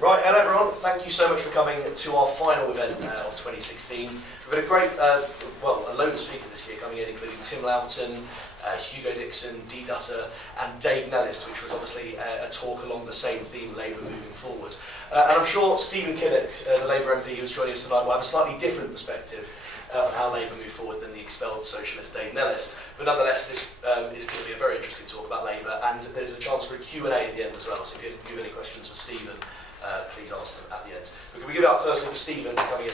Right, hello everyone. Thank you so much for coming to our final event of 2016. We've had a great, a load of speakers this year coming in, including Tim Loughton, Hugo Dixon, Dee Dutter, and Dave Nellist, which was obviously a talk along the same theme, Labour moving forward. And I'm sure Stephen Kinnock, the Labour MP who's joining us tonight, will have a slightly different perspective on how Labour move forward than the expelled socialist Dave Nellist. But nonetheless, this is going to be a very interesting talk about Labour, and there's a chance for a Q&A at the end as well. So if you have any questions for Stephen, please ask them at the end. But can we give it up first for Stephen coming in?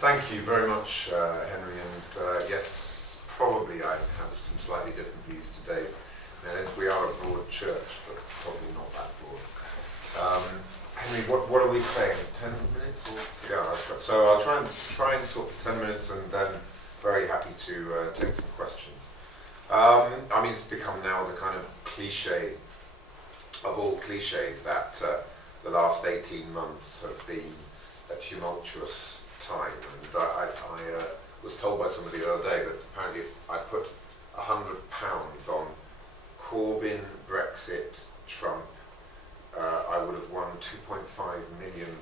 Thank you very much, Henry, and yes, probably I have some slightly different views today. We are a broad church, but probably not that broad. Henry, what are we saying? 10 minutes? Yeah, so I'll try and talk for 10 minutes, and then very happy to take some questions. I mean, it's become now the kind of cliche of all cliches that the last 18 months have been a tumultuous time, and I was told by somebody the other day that apparently if I put £100 on Corbyn, Brexit, Trump, I would have won £2.5 million,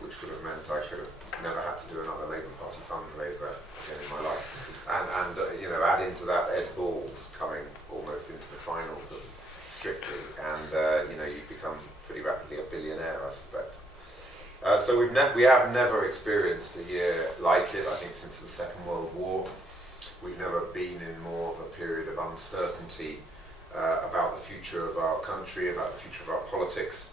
which would have meant I should have never had to do another Labour Party fundraiser again in my life. And you know, add into that Ed Balls coming almost into the finals of Strictly, and you know, you become pretty rapidly a billionaire, I suspect. So we have never experienced a year like it, I think, since the Second World War. We've never been in more of a period of uncertainty about the future of our country, about the future of our politics.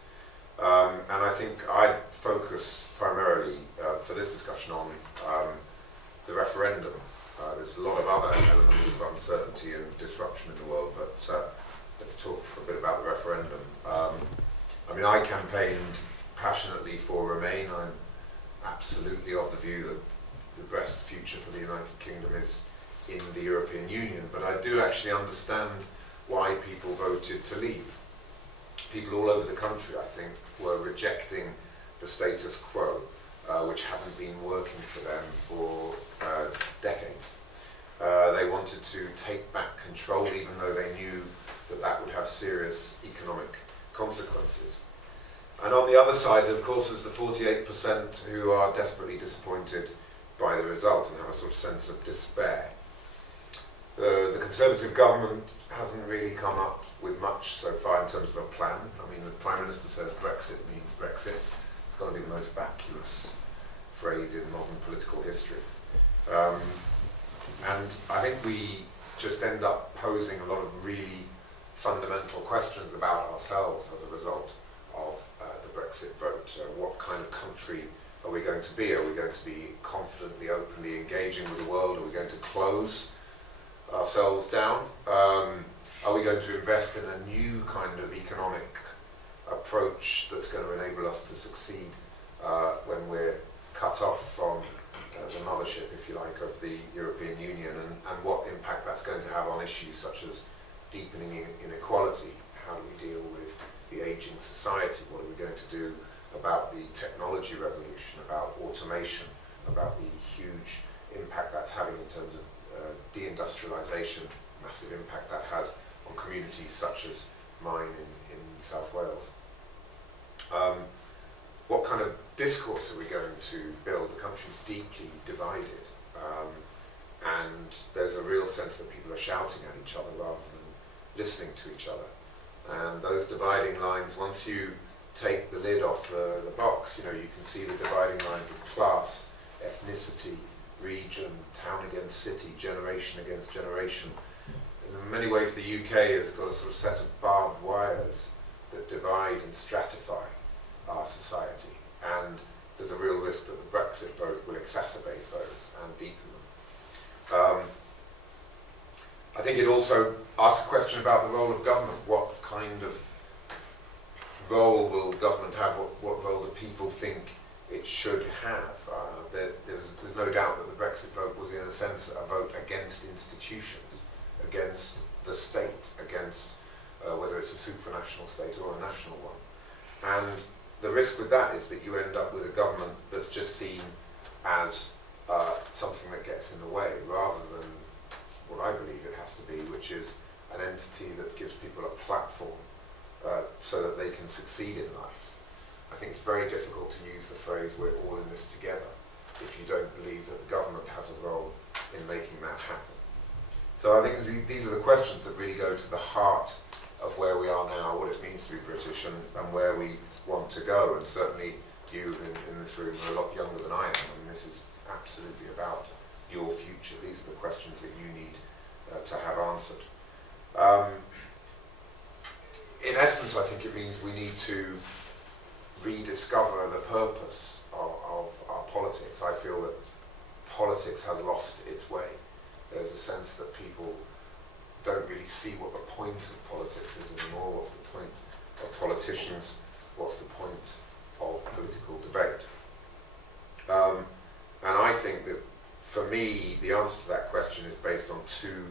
And I think I'd focus primarily for this discussion on the referendum. There's a lot of other elements of uncertainty and disruption in the world, but let's talk for a bit about the referendum. I mean, I campaigned passionately for Remain. I'm absolutely of the view that the best future for the United Kingdom is in the European Union, but I do actually understand why people voted to leave. People all over the country, I think, were rejecting the status quo, which hadn't been working for them for decades. They wanted to take back control, even though they knew that that would have serious economic consequences. And on the other side, of course, is the 48% who are desperately disappointed by the result and have a sort of sense of despair. The Conservative government hasn't really come up with much so far in terms of a plan. I mean, the Prime Minister says Brexit means Brexit. It's got to be the most vacuous phrase in modern political history. And I think we just end up posing a lot of really fundamental questions about ourselves as a result of the Brexit vote. What kind of country are we going to be? Are we going to be confidently, openly engaging with the world? Are we going to close ourselves down? Are we going to invest in a new kind of economic approach that's going to enable us to succeed when we're cut off from the mothership, if you like, of the European Union, and what impact that's going to have on issues such as deepening inequality? How do we deal with the aging society? What are we going to do about the technology revolution, about automation, about the huge impact that's having in terms of deindustrialization, massive impact that has on communities such as mine in South Wales? What kind of discourse are we going to build? The country's deeply divided, and there's a real sense that people are shouting at each other rather than listening to each other. And those dividing lines, once you take the lid off the box, you know, you can see the dividing lines of class, ethnicity, region, town against city, generation against generation. In many ways, the UK has got a sort of set of barbed wires that divide and stratify our society, and there's a real risk that the Brexit vote will exacerbate those and deepen them. I think it also asks a question about the role of government. What kind of role will government have? What role do people think it should have? There's no doubt that the Brexit vote was, in a sense, a vote against institutions, against the state, against whether it's a supranational state or a national one. And the risk with that is that you end up with a government that's just seen as something that gets in the way, rather than what I believe it has to be, which is an entity that gives people a platform so that they can succeed in life. I think it's very difficult to use the phrase "we're all in this together" if you don't believe that the government has a role in making that happen. So I think these are the questions that really go to the heart of where we are now, what it means to be British, and where we want to go. And certainly you in this room are a lot younger than I am. I mean, this is absolutely about your future. These are the questions that you need to have answered. In essence, I think it means we need to rediscover the purpose of our politics. I feel that politics has lost its way. There's a sense that people don't really see what the point of politics is anymore. What's the point of politicians? What's the point of political debate? And I think that, for me, the answer to that question is based on two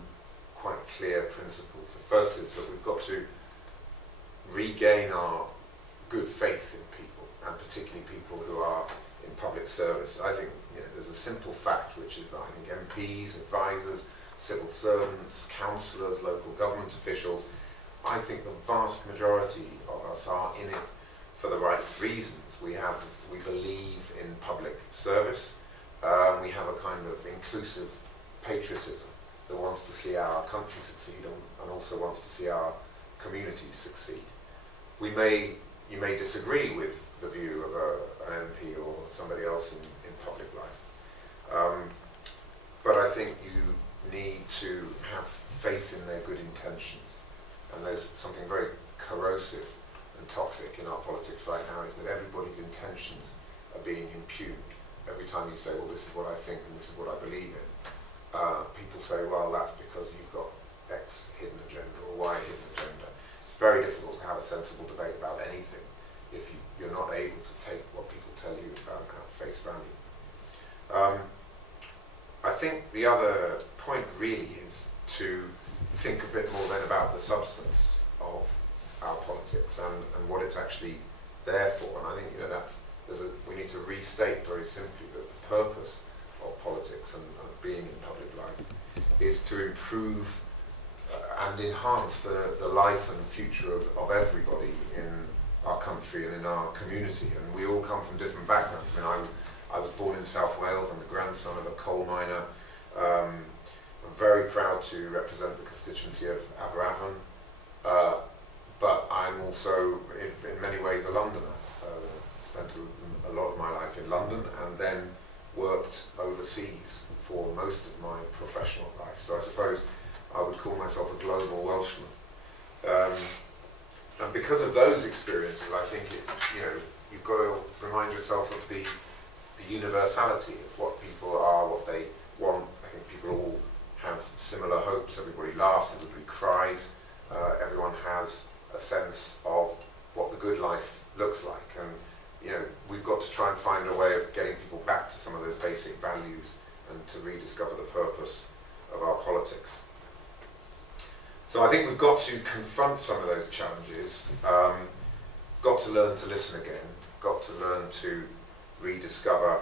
quite clear principles. The first is that we've got to regain our good faith in people, and particularly people who are in public service. I think there's a simple fact, which is that I think MPs, advisors, civil servants, councillors, local government officials, I think the vast majority of us are in it for the right reasons. We believe in public service. We have a kind of inclusive patriotism that wants to see our country succeed and also wants to see our communities succeed. You may disagree with the view of an MP or somebody else in public life, but I think you need to have faith in their good intentions. And there's something very corrosive and toxic in our politics right now, is that everybody's intentions are being impugned. Every time you say, well, this is what I think and this is what I believe in, people say, well, that's because you've got X hidden agenda or Y hidden agenda. It's very difficult to have a sensible debate about anything if you're not able to take what people tell you at face value. I think the other point really is to think a bit more then about the substance of our politics and what it's actually there for. And I think we need to restate very simply that the purpose of politics and being in public life is to improve and enhance the life and future of everybody in our country and in our community. And we all come from different backgrounds. I mean, I was born in South Wales. I'm the grandson of a coal miner. I'm very proud to represent the constituency of Aberavon, but I'm also in many ways a Londoner. Spent a lot of my life in London and then worked overseas for most of my professional life. So I suppose I would call myself a global Welshman. And because of those experiences, I think you've got to remind yourself of the universality of what people are, what they want. I think people all have similar hopes. Everybody laughs, everybody cries. Everyone has a sense of what the good life looks like. And we've got to try and find a way of getting people back to some of those basic values and to rediscover the purpose of our politics. So I think we've got to confront some of those challenges, got to learn to listen again, got to learn to rediscover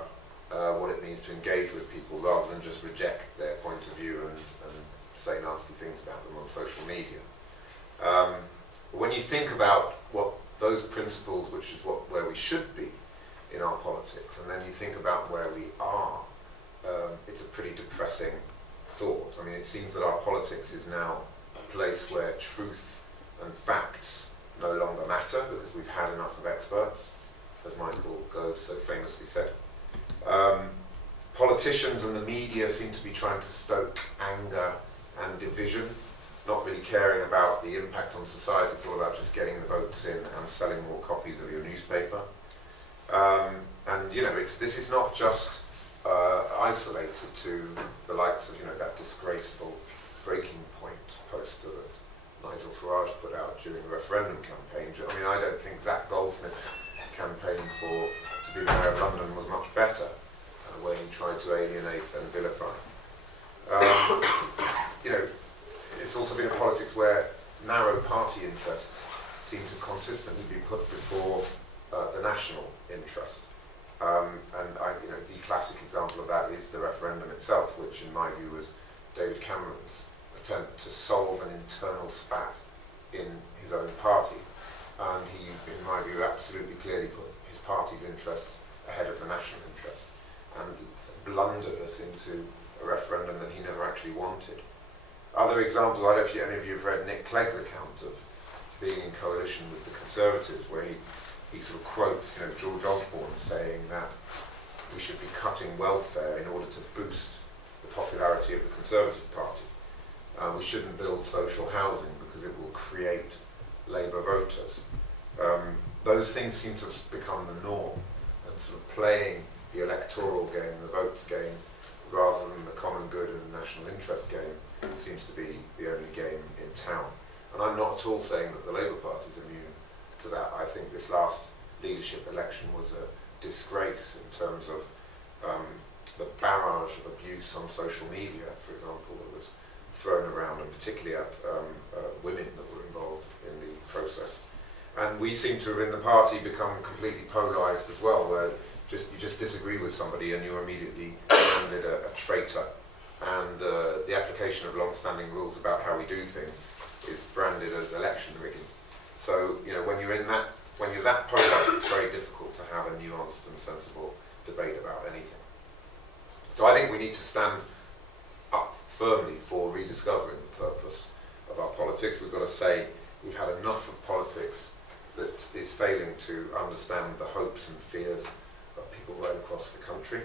what it means to engage with people rather than just reject their point of view and say nasty things about them on social media. When you think about what those principles, which is where we should be in our politics, and then you think about where we are, it's a pretty depressing thought. I mean, it seems that our politics is now a place where truth and facts no longer matter because we've had enough of experts, as Michael Gove so famously said. Politicians and the media seem to be trying to stoke anger and division, not really caring about the impact on society. It's all about just getting the votes in and selling more copies of your newspaper. And this is not just isolated to the likes of that disgraceful Breaking Point poster that Nigel Farage put out during the referendum campaign. I mean, I don't think Zach Goldsmith's campaign to be the Mayor of London was much better, where he tried to alienate and vilify. It's also been a politics where narrow party interests seem to consistently be put before the national interest. The classic example of that is the referendum itself, which in my view was David Cameron's attempt to solve an internal spat in his own party, and he, in my view, absolutely clearly put his party's interests ahead of the national interest, and blundered us into a referendum that he never actually wanted. Other examples, I don't know if any of you have read Nick Clegg's account of being in coalition with the Conservatives, where he sort of quotes, George Osborne saying that we should be cutting welfare in order to boost the popularity of the Conservative Party. We shouldn't build social housing because it will create Labour voters. Those things seem to have become the norm, and sort of playing the electoral game, the votes game, rather than the common good and national interest game seems to be the only game in town. And I'm not at all saying that the Labour Party is immune to that. I think this last leadership election was a disgrace in terms of the barrage of abuse on social media, for example, that was thrown around, and particularly at women that were involved in the process. And we seem to have in the party become completely polarised as well, where you just disagree with somebody and you're immediately branded a traitor, and the application of long-standing rules about how we do things is branded as election rigging. So when you're that polarised, it's very difficult to have a nuanced and sensible debate about anything. So I think we need to stand up firmly for rediscovering the purpose of our politics. We've got to say we've had enough of politics that is failing to understand the hopes and fears of people right across the country.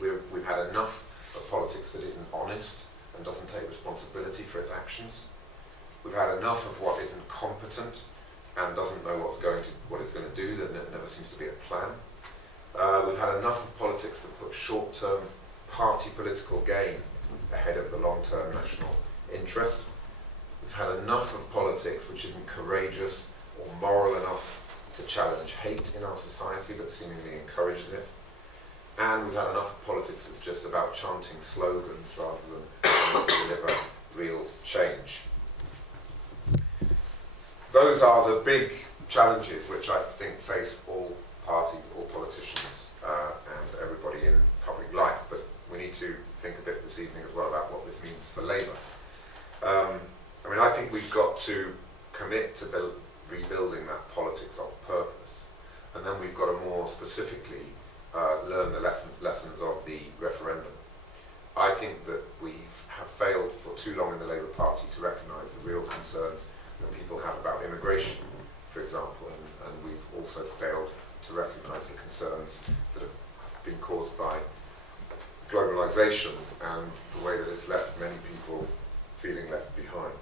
We've had enough of politics that isn't honest and doesn't take responsibility for its actions. We've had enough of what isn't competent and doesn't know what it's going to do. There never seems to be a plan. We've had enough of politics that put short-term party political gain ahead of the long-term national interest. We've had enough of politics which isn't courageous or moral enough to challenge hate in our society, but seemingly encourages it. And we've had enough of politics that's just about chanting slogans rather than to deliver real change. Those are the big challenges which I think face all parties, all politicians, and everybody in public life. But we need to think a bit this evening as well about what this means for Labour. I think we've got to commit to rebuilding that politics of purpose, and then we've got to more specifically learn the lessons of the referendum. I think that we have failed for too long in the Labour Party to recognise the real concerns that people have about immigration, for example, and we've also failed to recognise the concerns that have been caused by globalisation and the way that it's left many people feeling left behind.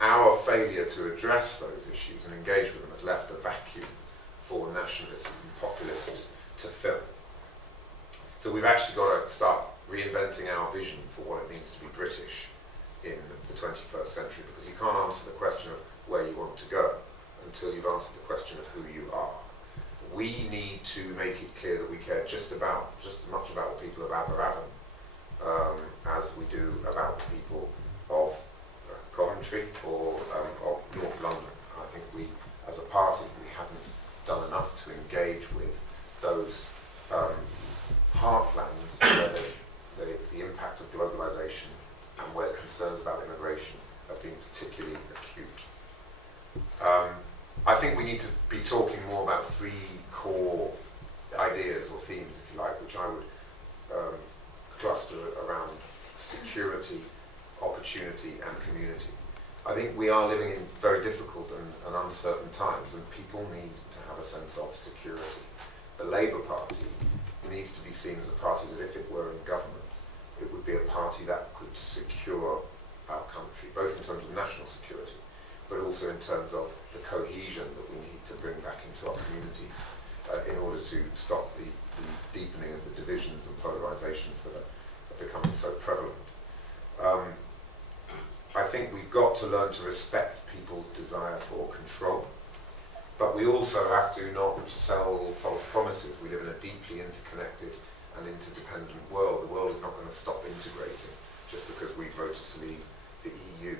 Our failure to address those issues and engage with them has left a vacuum for nationalists and populists to fill. So we've actually got to start reinventing our vision for what it means to be British in the 21st century, because you can't answer the question of where you want to go until you've answered the question of who you are. We need to make it clear that we care just as much about the people of Aberavon as we do about the people of Coventry or of North London. I think we, as a party, we haven't done enough to engage with those heartlands where the impact of globalisation and where concerns about immigration have been particularly acute. I think we need to be talking more about three core ideas or themes, if you like, which I would cluster around security, opportunity and community. I think we are living in very difficult and uncertain times, and people need to have a sense of security. The Labour Party needs to be seen as a party that, if it were in government, it would be a party that could secure our country, both in terms of national security, but also in terms of the cohesion that we need to bring back into our communities in order to stop the deepening of the divisions and polarisations that are becoming so prevalent. I think we've got to learn to respect people's desire for control, but we also have to not sell false promises. We live in a deeply interconnected and interdependent world. The world is not going to stop integrating just because we voted to leave the EU.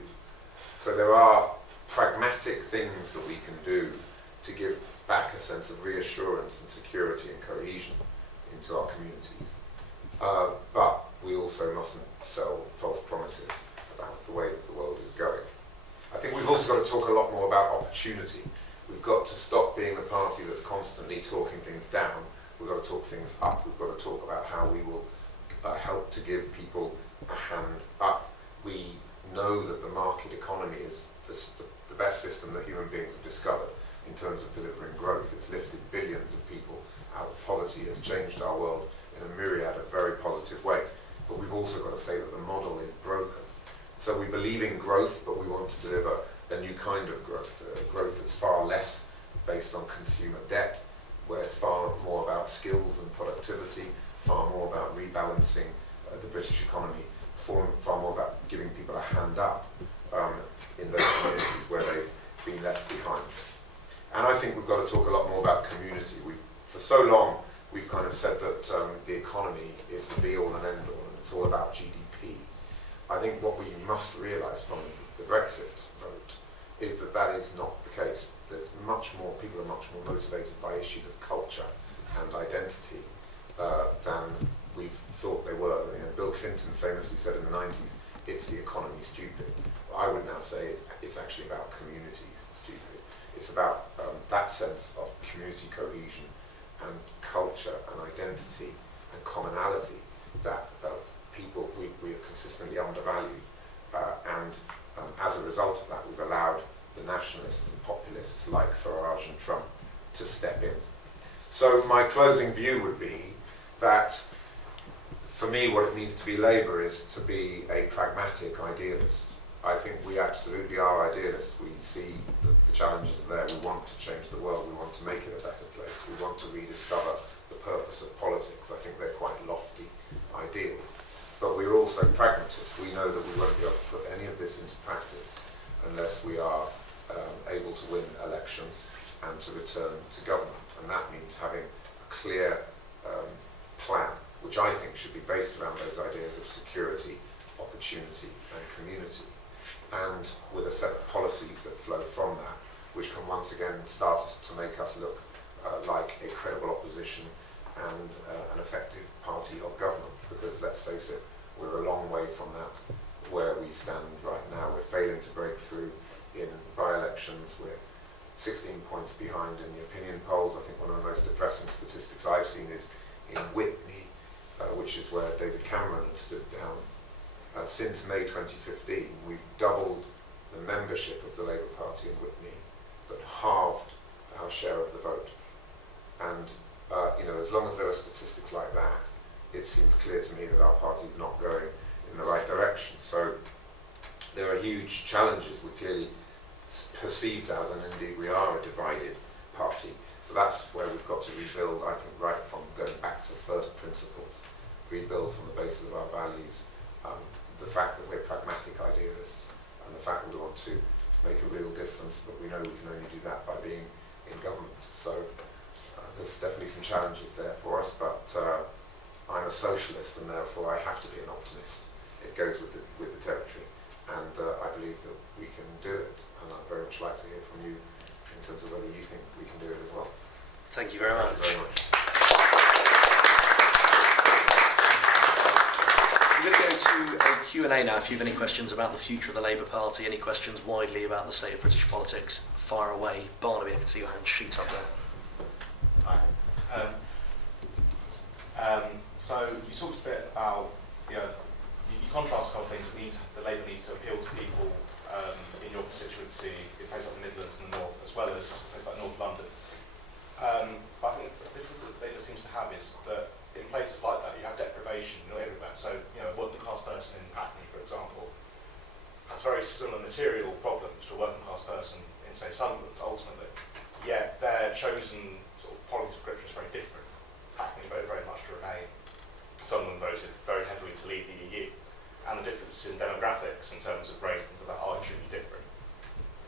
So there are pragmatic things that we can do to give back a sense of reassurance and security and cohesion into our communities. But we also mustn't sell false promises about the way that the world is going. I think we've also got to talk a lot more about opportunity. We've got to stop being the party that's constantly talking things down. We've got to talk things up. We've got to talk about how we will help to give people a hand up. We know that the market economy is the best system that human beings have discovered in terms of delivering growth. It's lifted billions of people out of poverty, has changed our world in a myriad of very positive ways. But we've also got to say that the model is broken. So we believe in growth, but we want to deliver a new kind of growth, growth that's far less based on consumer debt, where it's far more about skills and productivity, far more about rebalancing the British economy, far more about giving people a hand up in those communities where they've been left behind. And I think we've got to talk a lot more about community. For so long, we've kind of said that the economy is the be-all and end-all, and it's all about GDP. I think what we must realise from the Brexit vote is that that is not the case. There's much more, people are much more motivated by issues of culture and identity than we've thought they were. You know, Bill Clinton famously said in the 90s, it's the economy, stupid. I would now say it's actually about community, stupid. It's about that sense of community cohesion and culture and identity and commonality that people we have consistently undervalued, and as a result of that, we've allowed the nationalists and populists like Farage and Trump to step in. So my closing view would be that, for me, what it means to be Labour is to be a pragmatic idealist. I think we absolutely are idealists. We see the challenges there. We want to change the world. We want to make it a better place. We want to rediscover the purpose of politics. I think they're quite lofty ideals. But we're also pragmatists. We know that we won't be able to put any of this into practice unless we are able to win elections and to return to government. And that means having a clear plan, which I think should be based around those ideas of security, opportunity and community, and with a set of policies that flow from that, which can once again start to make us look like a credible opposition and an effective party of government. Because let's face it, we're a long way from that where we stand right now. We're failing to break through in by-elections. We're 16 points behind in the opinion polls. I think one of the most depressing statistics I've seen is in Whitney, which is where David Cameron had stood down. Since May 2015, we've doubled the membership of the Labour Party in Whitney, but halved our share of the vote. And you know, as long as there are statistics like that, it seems clear to me that our party is not going in the right direction. So there are huge challenges. We're clearly perceived as, and indeed we are, a divided party. So that's where we've got to rebuild, I think, right from going back to first principles, rebuild from the basis of our values, the fact that we're pragmatic idealists, and the fact that we want to make a real difference, but we know we can only do that by being in government. So there's definitely some challenges there for us, but I'm a socialist and therefore I have to be an optimist. It goes with the territory, and I believe that we can do it, and I'd very much like to hear from you in terms of whether you think we can do it as well. Thank you very much. Thank you very much. We're going to go to a Q&A now. If you have any questions about the future of the Labour Party, any questions widely about the state of British politics, fire away. Barnaby, I can see your hand shoot up there. Hi. So you talked a bit about, you contrast a couple of things. The Labour needs to appeal to people in your constituency, in places like the Midlands and the North, as well as places like North London. But I think the difference that Labour seems to have is that in places like that you have deprivation, everywhere. So, a working class person in Hackney, for example, has very similar material problems to a working class person in, say, Sunderland, ultimately. Yet their chosen sort of policy prescription is very different. Hackney voted very much to remain. Sunderland voted very heavily to leave the EU. And the difference in demographics in terms of race and that are extremely different.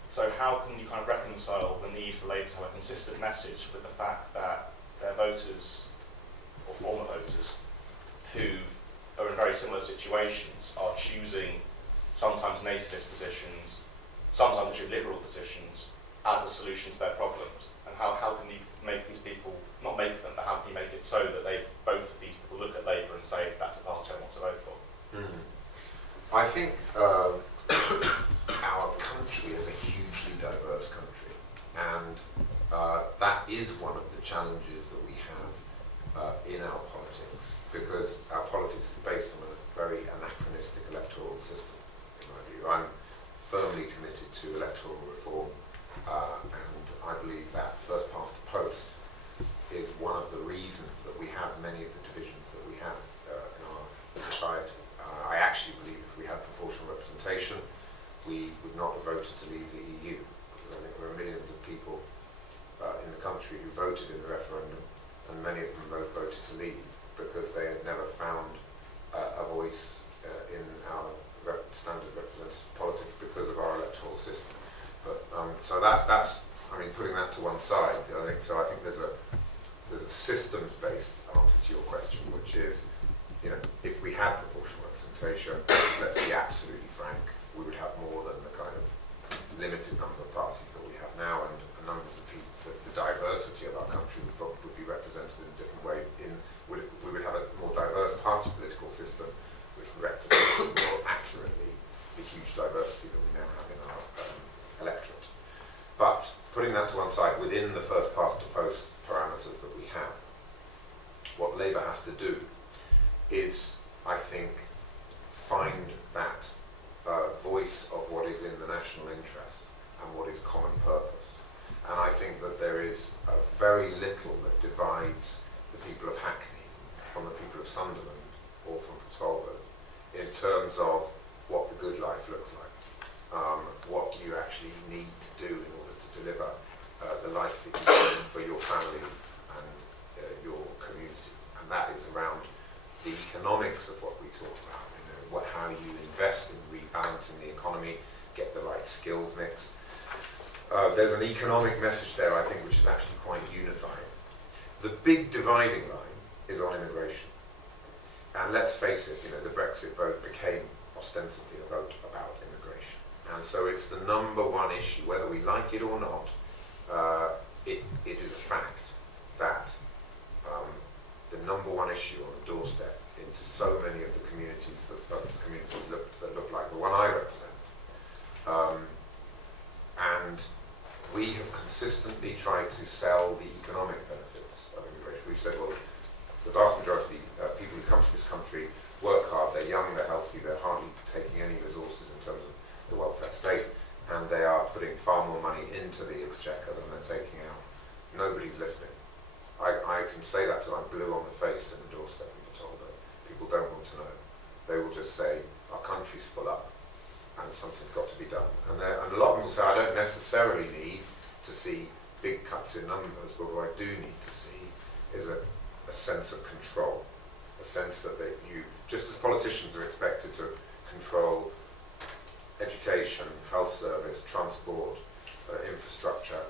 So how can you kind of reconcile the need for Labour to have a consistent message with the fact that their voters, or former voters, who are in very similar situations are choosing sometimes nativist positions, sometimes liberal positions, as a solution to their problems? And how can you make these people, not make them, but how can you make it so that both of these people look at Labour and say, that's a party I want to vote for? I think our country is a hugely diverse country, and that is one of the challenges that we have in our politics, because our politics is based on a very anachronistic electoral system, in my view. I'm firmly committed to electoral reform, and I believe that first past the post is one of the reasons that we have many of the divisions that we have in our society. I actually believe if we had proportional representation, we would not have voted to leave the EU, because I think there are millions of people in the country who voted in the referendum, and many of them voted to leave because they had never found a voice in our standard representative politics because of our electoral system. But so that's, I mean, putting that to one side, I think there's a systems-based answer to your question, which is, you know, if we had proportional representation, let's be absolutely frank, we would have more than the kind of limited number of parties that we have now, and a number of people, the diversity of our country would be represented in a different way. We would have a more diverse party political system, which would represent more accurately the huge diversity that we now have in our electorate. But putting that to one side, within the first past the post parameters that we have, what Labour has to do is, I think, find that voice of what is in the national interest and what is common purpose. And I think that there is very little that divides the people of Hackney from the people of Sunderland or from Salford in terms of what the good life looks like, what you actually need to do in order to deliver the life that you want for your family and your community. And that is around the economics of what we talk about, how you invest in rebalancing the economy, get the right skills mix. There's an economic message there, I think, which is actually quite unifying. The big dividing line is on immigration. And let's face it, the Brexit vote became ostensibly a vote about immigration. And so it's the number one issue, whether we like it or not. It is a fact that the number one issue on the doorstep in so many of the communities that look like the one I represent. And we have consistently tried to sell the economic benefits of immigration. We've said, well, the vast majority of people who come to this country work hard, they're young, they're healthy, they're hardly taking any resources in terms of the welfare state, and they are putting far more money into the exchequer than they're taking out. Nobody's listening. I can say that till I'm blue on the face in the doorstep and be told that people don't want to know. They will just say, our country's full up and something's got to be done. And a lot of them will say, I don't necessarily need to see big cuts in numbers, but what I do need to see is a sense of control, a sense that you, just as politicians are expected to control education, health service, transport, infrastructure,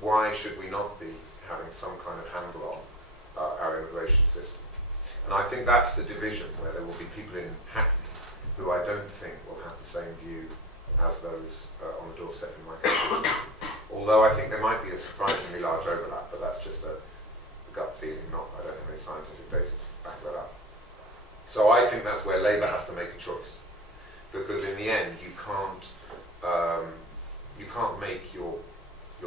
why should we not be having some kind of handle on our immigration system? And I think that's the division, where there will be people in Hackney who I don't think will have the same view as those on the doorstep in my country. Although I think there might be a surprisingly large overlap, but that's just a gut feeling, I don't have any scientific data to back that up. So I think that's where Labour has to make a choice, because in the end you can't make your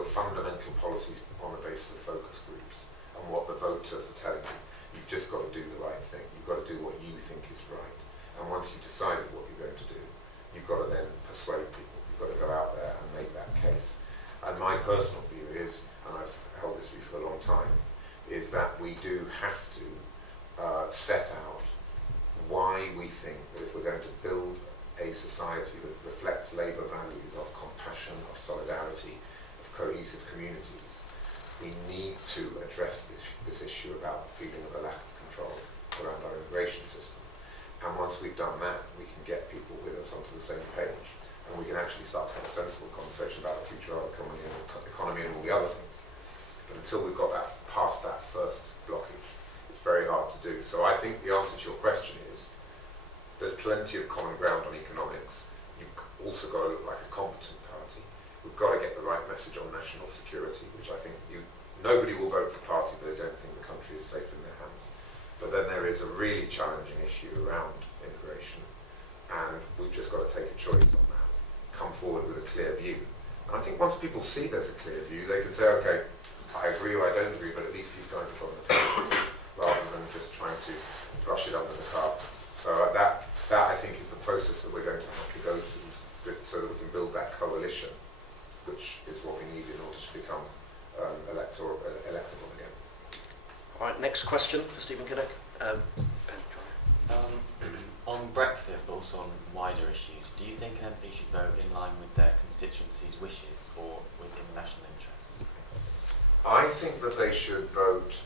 fundamental policies on the basis of focus groups and what the voters are telling you. You've just got to do the right thing. You've got to do what you think is right. And once you've decided what you're going to do, you've got to then persuade people. You've got to go out there and make that case. And my personal view is, and I've held this view for a long time, is that we do have to set out why we think that if we're going to build a society that reflects Labour values of compassion, of solidarity, of cohesive communities, we need to address this issue about the feeling of a lack of control around our immigration system. And once we've done that, we can get people with us onto the same page, and we can actually start to have a sensible conversation about the future of our economy and all the other things. But until we've got that past that first blockage, it's very hard to do. So I think the answer to your question is, there's plenty of common ground on economics. You've also got to look like a competent party. We've got to get the right message message on national security, which I think nobody will vote for a party but they don't think the country is safe in their hands. But then there is a really challenging issue around immigration, and we've just got to take a choice on that, come forward with a clear view. And I think once people see there's a clear view, they can say, okay, I agree or I don't agree, but at least these guys have got the table, rather than just trying to brush it under the carpet. So that I think is the process that we're going to have to go through, so that we can build that coalition, which is what we need in order to become electable again. All right, next question for Stephen Kinnock. Ben. On Brexit, but also on wider issues, do you think an MP should vote in line with their constituency's wishes or within national interest? I think that they should vote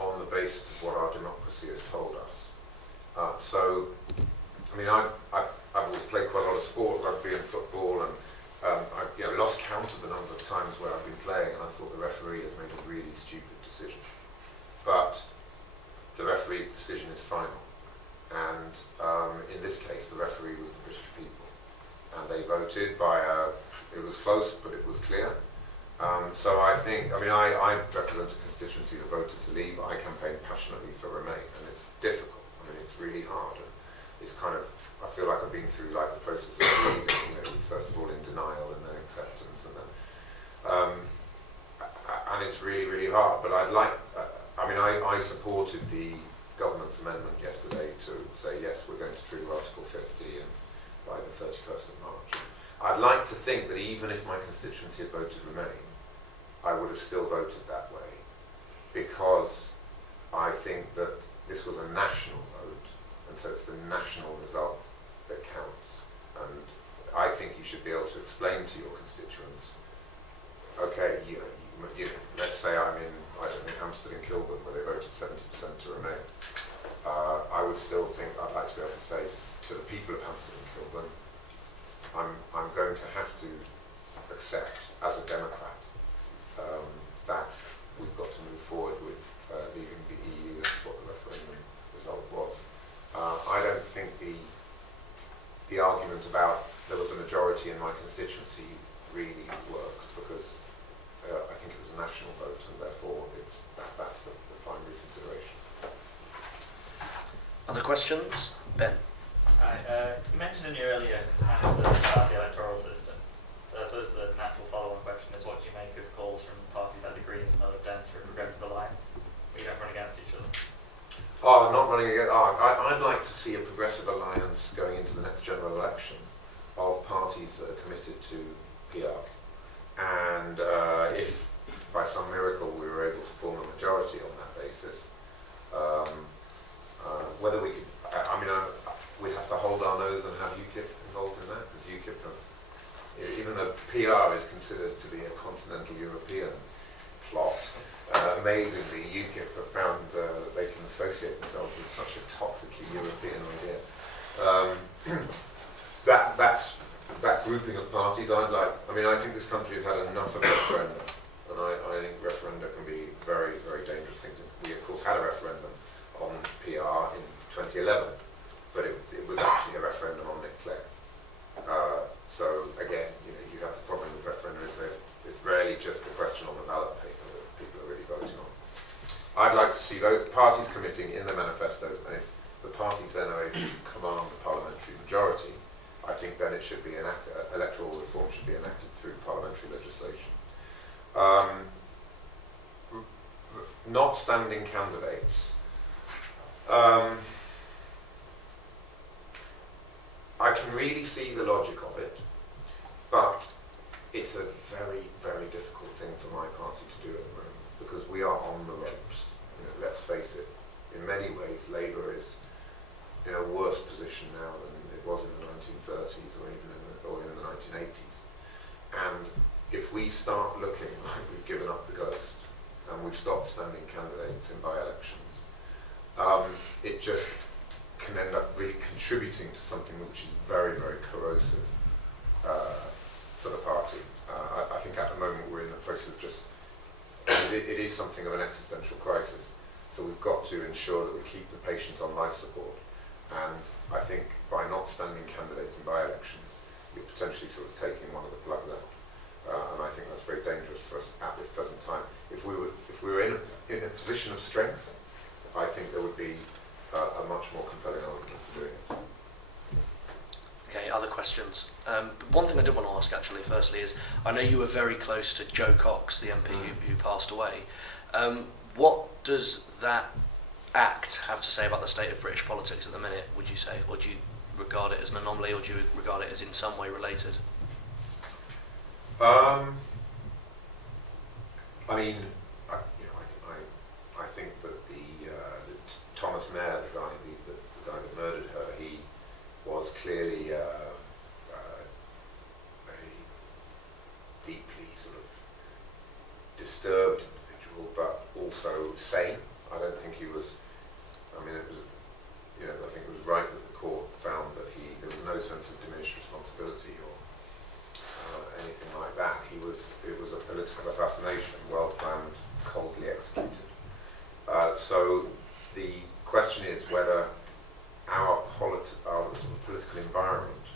on the basis of what our democracy has told us. So, I mean, I've always played quite a lot of sport, rugby and football, and I've lost count of the number of times where I've been playing, and I thought the referee has made a really stupid decision. But the referee's decision is final. And in this case, the referee was the British people. And they voted by it was close, but it was clear. So I think, I mean, I represent a constituency that voted to leave. I campaigned passionately for Remain, and it's difficult. I mean, it's really hard. And it's kind of, I feel like I've been through like the process of leaving, first of all in denial and then acceptance, and then, and it's really, really hard. But I'd like, I mean, I supported the government's amendment yesterday to say, yes, we're going to trigger Article 50 and by the 31st of March. I'd like to think that even if my constituency had voted Remain, I would have still voted that way, because I think that this was a national vote, and so it's the national result that counts. And I think you should be able to explain to your constituents, okay, you know, let's say I'm in, I don't know, Hampstead and Kilburn, where they voted 70% to Remain. I would still think, I'd like to be able to say to the people of Hampstead and Kilburn, I'm going to have to accept, as a Democrat, that we've got to move forward with leaving the EU. That's what the referendum result was. I don't think the argument about there was a majority in my constituency really works, because I think it was a national vote, and therefore that's the primary consideration. Other questions? Ben. Hi, you mentioned in your earlier answer about the electoral system. So I suppose the natural follow-on question is, what do you make of calls from parties like the Greens and other Dems for a progressive alliance, where you don't run against each other? Oh, not running against. I'd like to see a progressive alliance going into the next general election of parties that are committed to PR. And if by some miracle we were able to form a majority on that basis, whether we could, I mean, we'd have to hold our nose and have UKIP involved in that, because UKIP have, even though PR is considered to be a continental European plot, amazingly UKIP have found that they can associate themselves with such a toxically European idea. That grouping of parties, I mean, I think this country has had enough of referenda, and I think referenda can be very, very dangerous things. We, of course, had a referendum on PR in 2011, but it was actually a referendum on Nick Clegg. So again, you have the problem with referenda is that it's rarely just a question on the ballot paper that people are really voting on. I'd like to see those parties committing in the manifestos, and if the parties then are able to command the parliamentary majority, I think then it should be electoral reform should be enacted through parliamentary legislation. Not standing candidates. I can really see the logic of it, but it's a very, very difficult thing for my party to do at the moment, because we are on the ropes. Let's face it, in many ways Labour is in a worse position now than it was in the 1930s or even in the 1980s. And if we start looking like we've given up the ghost and we've stopped standing candidates in by-elections, it just can end up really contributing to something which is very, very corrosive for the party. I think at the moment we're in the process of just, it is something of an existential crisis. So we've got to ensure that we keep the patient on life support. And I think by not standing candidates in by-elections, you're potentially sort of taking one of the plugs out. And I think very dangerous for us at this present time. If we were in a position of strength, I think there would be a much more compelling argument for doing it. Okay, other questions? One thing I did want to ask actually, firstly, is I know you were very close to Joe Cox, the MP who passed away. What does that act have to say about the state of British politics at the minute, would you say? Or do you regard it as an anomaly, or do you regard it as in some way related? I mean, I think that that Thomas Mayer, the guy that murdered her, he was clearly a deeply sort of disturbed individual, but also sane. I don't think he was. I mean, it was. I think it was right that the court found that there was no sense of diminished responsibility or anything like that. It was a political assassination, well planned, coldly executed. So the question is whether our sort of political environment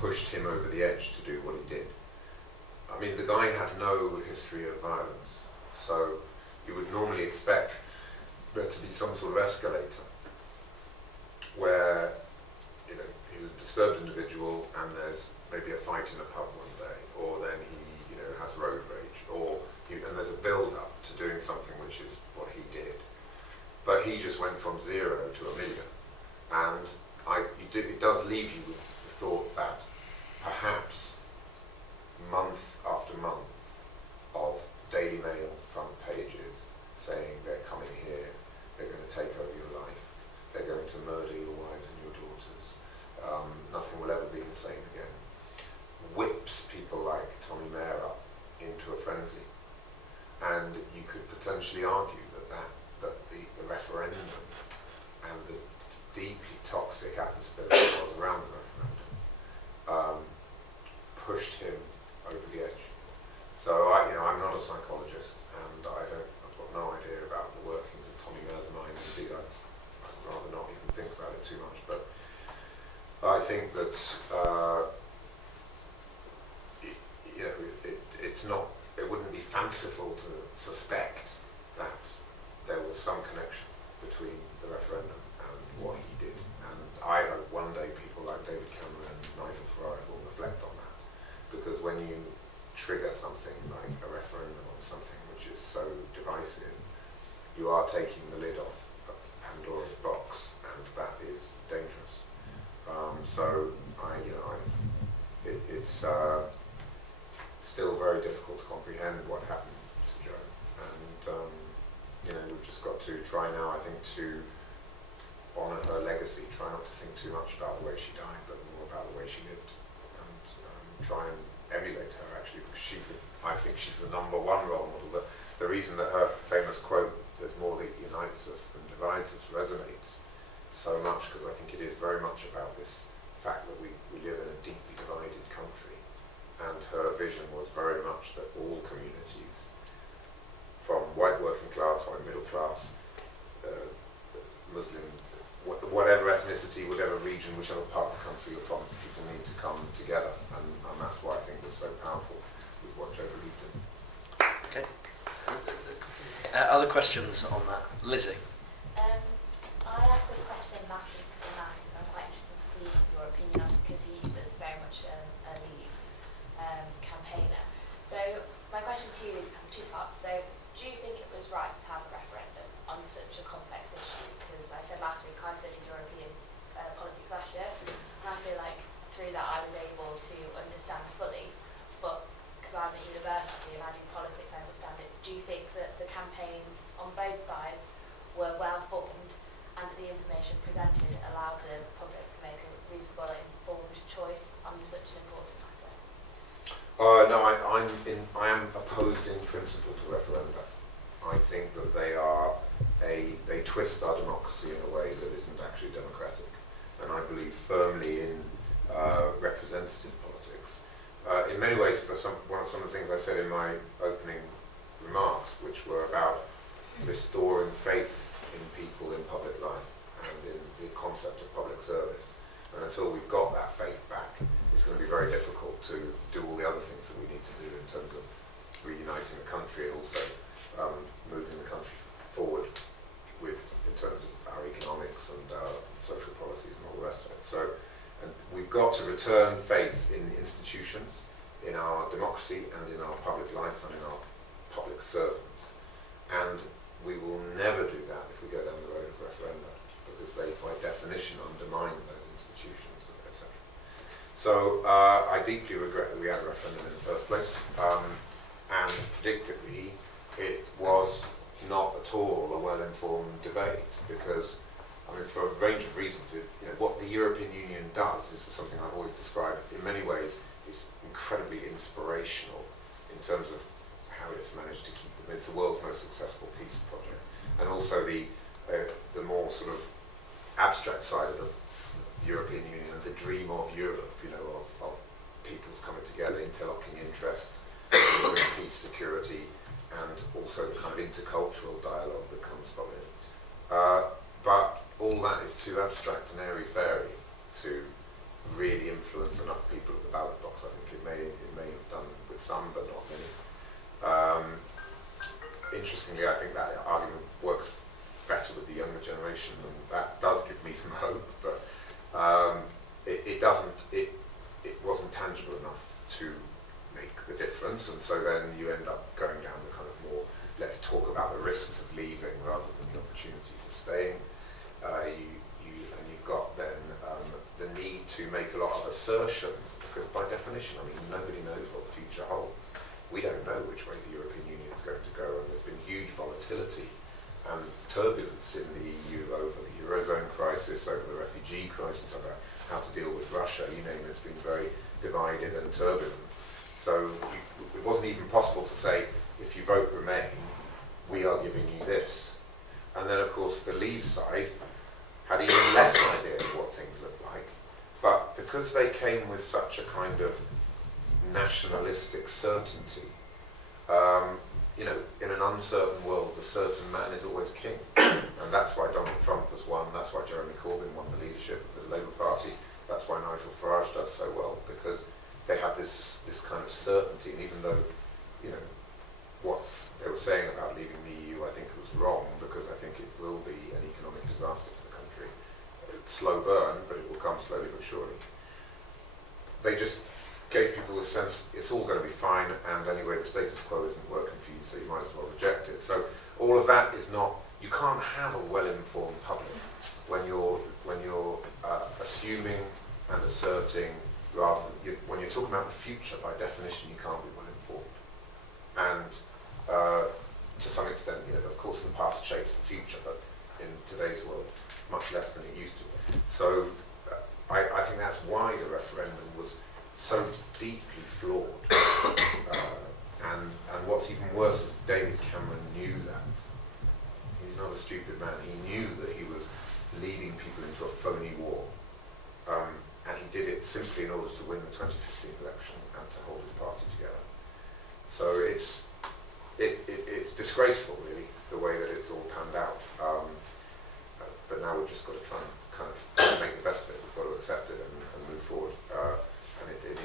pushed him over the edge to do what he did. I mean, the guy had no history of violence, so you would normally expect there to be some sort of escalator where he was a disturbed individual and there's maybe a fight in a pub one day, or then he has road rage, and there's a build-up to doing something which is what he did. But he just went from 0 to 1 million, and it does leave you with the thought that perhaps month after month of Daily Mail front pages saying they're coming here, they're going to take over your life, they're going to murder your wives and your daughters, nothing will ever be the same again, whips people like Tommy Mayer up into a frenzy. And you could potentially argue that the referendum and the deeply toxic atmosphere that was around the referendum pushed him over the edge. So I'm not a psychologist, and I've got no idea about the workings of Tommy Mayer's mind. Indeed, I'd rather not even think about it too much. But I think that it wouldn't be fanciful to suspect that there was some connection between the referendum and what he did. And I hope one day people like David Cameron and Nigel Farage will reflect on that. Because when you trigger something like a referendum on something which is so divisive, you are taking the lid off Pandora's box, and that is dangerous. It's still very difficult to comprehend what happened to Jo, and we've just got to try now, I think, to honour her legacy. Try not to think too much about the way she died, but more about the way she lived, and try and emulate her, actually, because I think she's the #1 role model. The reason that her famous quote, "There's more that unites us than divides us," resonates so much, because I think it is very much about this fact that we live in a deeply divided country, and her vision was very much that all communities, from white working class, white middle class, Muslim, whatever ethnicity, whatever region, whichever part of the country you're from, people need to come together, and that's why I think it was so powerful with what Jo believed in. Okay. Other questions on that? Lizzie? I asked this question last week to Matt, so I'm quite interested to see your opinion on it, because he was very much a lead campaigner. So my question to you is kind of 2 parts. So do you think it was right to have a referendum on such a complex issue? Because I said last week I studied European politics last year, and I feel like through that I was able to understand fully, but because I'm at university and I do politics, I understand it. Do you think that the campaigns on both sides were well formed, and that the information presented allowed the public to make a reasonable and informed choice on such an important matter? No, I am opposed in principle to referenda. I think that they twist our democracy in a way that isn't actually democratic, and I believe firmly in representative politics. In many ways, some of the things I said in my opening remarks, which were about restoring faith in people in public life and in the concept of public service. And until we've got that faith back, it's going to be very difficult to do all the other things that we need to do in terms of reuniting the country and also moving the country forward in terms of our economics and social policies and all the rest of it. So, and we've got to return faith in institutions, in our democracy and in our public life and in our public servants. And we will never do that if we go down the road of referenda, because they, by definition, undermine those institutions, etc. So I deeply regret that we had a referendum in the first place, and predictably, it was not at all a well-informed debate, because, I mean, for a range of reasons, what the European Union does is something I've always described in many ways is incredibly inspirational in terms of how it's managed to keep them. It's the world's most successful peace project, and also the more sort of abstract side of the European Union and the dream of Europe, of peoples coming together, interlocking interests, peace, security, and also the kind of intercultural dialogue that comes from it. But all that is too abstract and airy-fairy to really influence enough people at the ballot box. I think it may have done with some, but not many. Interestingly, I think that argument works better with the younger generation, and that does give me some hope. But it wasn't tangible enough to make the difference, and so then you end up going down the kind of more, let's talk about the risks of leaving rather than the opportunities of staying. You've got then the need to make a lot of assertions, because by definition, I mean, nobody knows what the future holds. We don't know which way the European Union is going to go, and there's been huge volatility and turbulence in the EU over the Eurozone crisis, over the refugee crisis, over how to deal with Russia, you name it, it's been very divided and turbulent. So it wasn't even possible to say, if you vote Remain, we are giving you this. And then, of course, the Leave side had even less idea of what things looked like. But because they came with such a kind of nationalistic certainty, in an uncertain world, the certain man is always king. And that's why Donald Trump has won, that's why Jeremy Corbyn won the leadership of the Labour Party, that's why Nigel Farage does so well, because they had this kind of certainty. And even though, what they were saying about leaving the EU, I think it was wrong, because I think it will be an economic disaster for the country. Slow burn, but it will come slowly but surely. They just gave people a sense it's all going to be fine, and anyway the status quo isn't working for you, so you might as well reject it. So all of that is not, you can't have a well-informed public when you're assuming and asserting, rather than when you're talking about the future, by definition you can't be well-informed. And to some extent, of course the past shapes the future, but in today's world much less than it used to. So I think that's why the referendum was so deeply flawed. And what's even worse is David Cameron knew that. He's not a stupid man. He knew that he was leading people into a phony war. And he did it simply in order to win the 2015 election and to hold his party together. So it's disgraceful, really, the way that it's all panned out. But now we've just got to try and kind of make the best of it. We've got to accept it and move forward. And it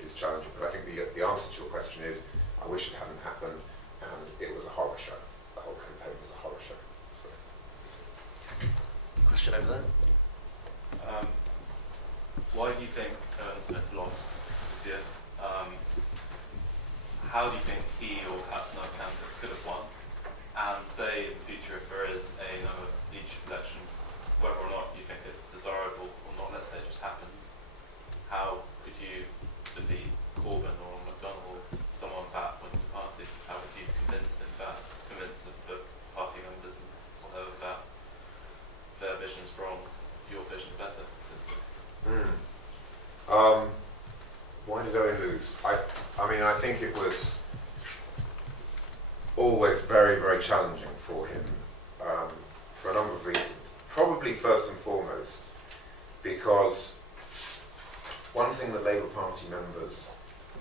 is challenging. But I think the answer to your question is, I wish it hadn't happened, and it was a horror show. The whole campaign was a horror show. So. Question over there. Why do you think Smith lost this year? How do you think he, or perhaps another candidate, could have won? And say in the future, if there is another leadership election, whether or not you think it's desirable or not, let's say it just happens, how could you defeat Corbyn or McDonnell or someone back with the party? How would you convince the party members and whatever that their vision is wrong, your vision is better? Why did Owen lose? I mean, I think it was always very, very challenging for him for a number of reasons. Probably first and foremost because one thing that Labour Party members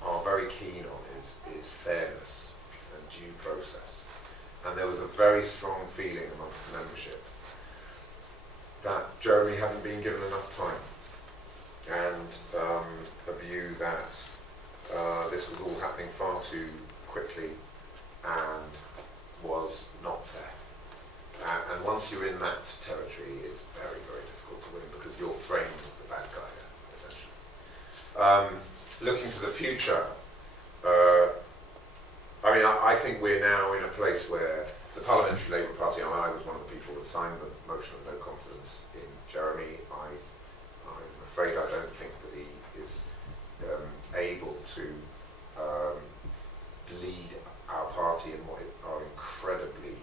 are very keen on is fairness and due process. And there was a very strong feeling amongst the membership that Jeremy hadn't been given enough time, and a view that this was all happening far too quickly and was not fair. And once you're in that territory, it's very, very difficult to win because you're framed as the bad guy, essentially. Looking to the future, I think we're now in a place where the Parliamentary Labour Party, and I was one of the people that signed the motion of no confidence in Jeremy. I'm afraid I don't think that he is able to lead our party in what are incredibly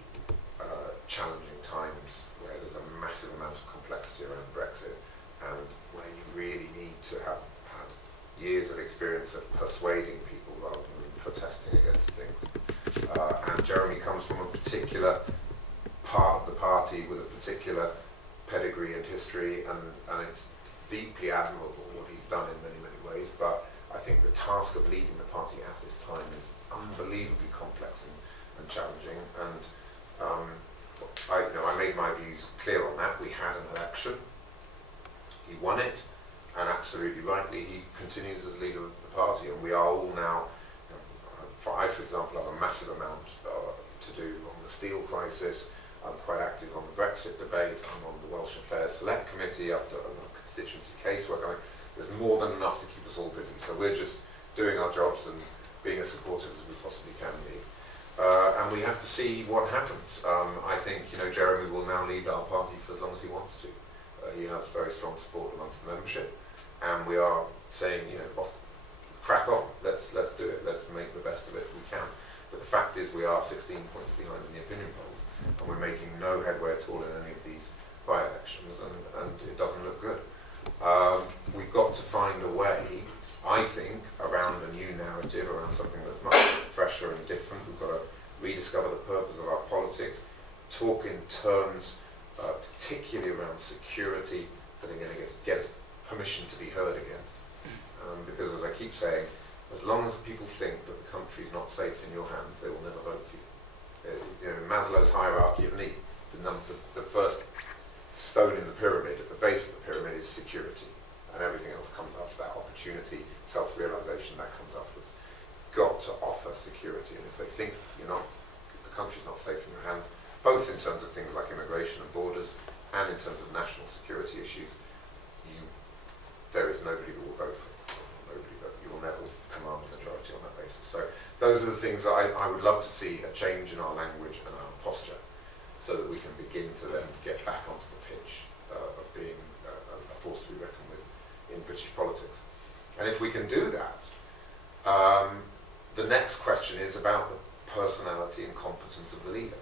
challenging times where there's a massive amount of complexity around Brexit and where you really need to have had years of experience of persuading people rather than protesting against things. And Jeremy comes from a particular part of the party with a particular pedigree and history, and it's deeply admirable what he's done in many, many ways, but I think the task of leading the party at this time is unbelievably complex and challenging, and I made my views clear on that. We had an election, he won it, and absolutely rightly he continues as leader of the party, and we are all now, I, for example, have a massive amount to do on the steel crisis. I'm quite active on the Brexit debate. I'm on the Welsh Affairs Select Committee after a constituency casework. There's more than enough to keep us all busy. So we're just doing our jobs and being as supportive as we possibly can be. And we have to see what happens. I think, Jeremy will now lead our party for as long as he wants to. He has very strong support amongst the membership. And we are saying, crack on, let's do it, let's make the best of it we can. But the fact is we are 16 points behind in the opinion polls, and we're making no headway at all in any of these by-elections, and it doesn't look good. We've got to find a way, I think, around a new narrative, around something that's much fresher and different. We've got to rediscover the purpose of our politics, talk in terms particularly around security that are going to get us permission to be heard again. Because as I keep saying, as long as people think that the country is not safe in your hands, they will never vote for you. Maslow's hierarchy of need, the first stone in the pyramid, at the base of the pyramid is security, and everything else comes after that. Opportunity, self-realization, that comes afterwards. Got to offer security, and if they think the country's not safe in your hands, both in terms of things like immigration and borders, and in terms of national security issues, there is nobody who will vote for you. You will never command a majority on that basis. So those are the things that I would love to see a change in our language and our posture so that we can begin to then get back onto the pitch of being a force to be reckoned with in British politics. And if we can do that, the next question is about the personality and competence of the leader.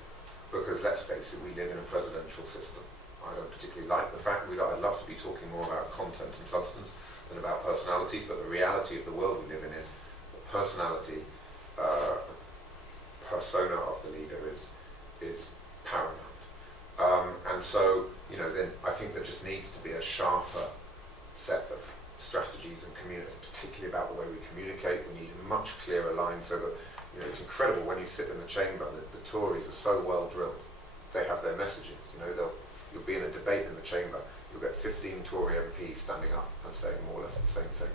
Because let's face it, we live in a presidential system. I don't particularly like the fact I'd love to be talking more about content and substance than about personalities, but the reality of the world we live in is the personality, persona of the leader is paramount. And so, then I think there just needs to be a sharper set of strategies and particularly about the way we communicate. We need a much clearer line so that, it's incredible when you sit in the chamber that the Tories are so well drilled. They have their messages, you'll be in a debate in the chamber, you'll get 15 Tory MPs standing up and saying more or less the same thing.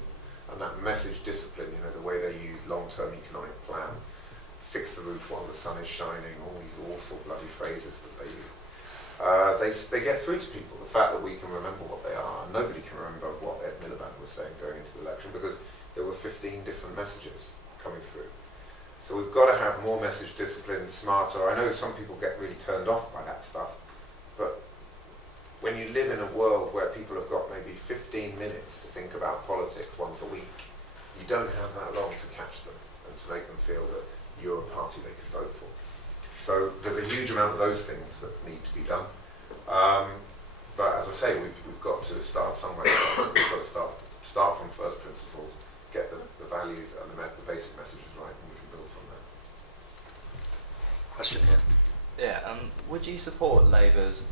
And that message discipline, the way they use long-term economic plan, fix the roof while the sun is shining, all these awful bloody phrases that they use. They get through to people. The fact that we can remember what they are, and nobody can remember what Ed Miliband was saying going into the election because there were 15 different messages coming through. So we've got to have more message discipline, smarter. I know some people get really turned off by that stuff, but when you live in a world where people have got maybe 15 minutes to think about politics once a week, you don't have that long to catch them and to make them feel that you're a party they could vote for. So there's a huge amount of those things that need to be done. But as I say, we've got to start somewhere. We've got to start from first principles, get the values and the basic messages right, and we can build from there. Question here. Yeah, would you support Labour's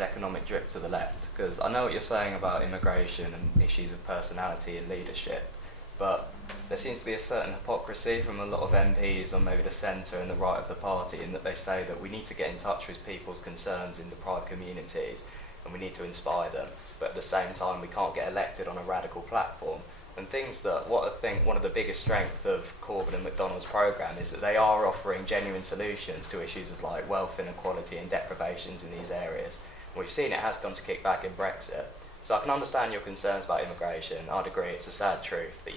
economic drip to the left? Because I know what you're saying about immigration and issues of personality and leadership, but there seems to be a certain hypocrisy from a lot of MPs on maybe the centre and the right of the party in that they say that we need to get in touch with people's concerns in deprived communities and we need to inspire them, but at the same time we can't get elected on a radical platform. And things that, what I think one of the biggest strengths of Corbyn and McDonnell's programme is that they are offering genuine solutions to issues of like wealth inequality and deprivations in these areas. We've seen it has gone to kick back in Brexit. So I can understand your concerns about immigration. I'd agree it's a sad truth that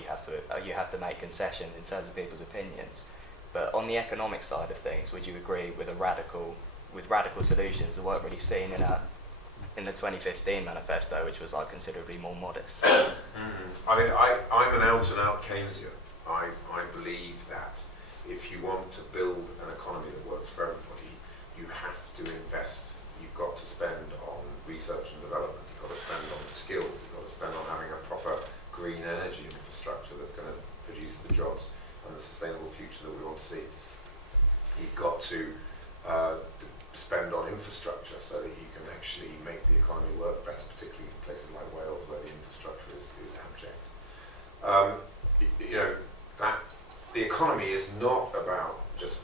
you have to make concessions in terms of people's opinions. But on the economic side of things, would you agree with radical solutions that weren't really seen in the 2015 manifesto, which was like considerably more modest? I mean, I'm an out-and-out Keynesian. I believe that if you want to build an economy that works for everybody, you have to invest. You've got to spend on research and development. You've got to spend on skills. You've got to spend on having a proper green energy infrastructure that's going to produce the jobs and the sustainable future that we want to see. You've got to spend on infrastructure so that you can actually make the economy work better, particularly in places like Wales where the infrastructure is abject. That the economy is not about just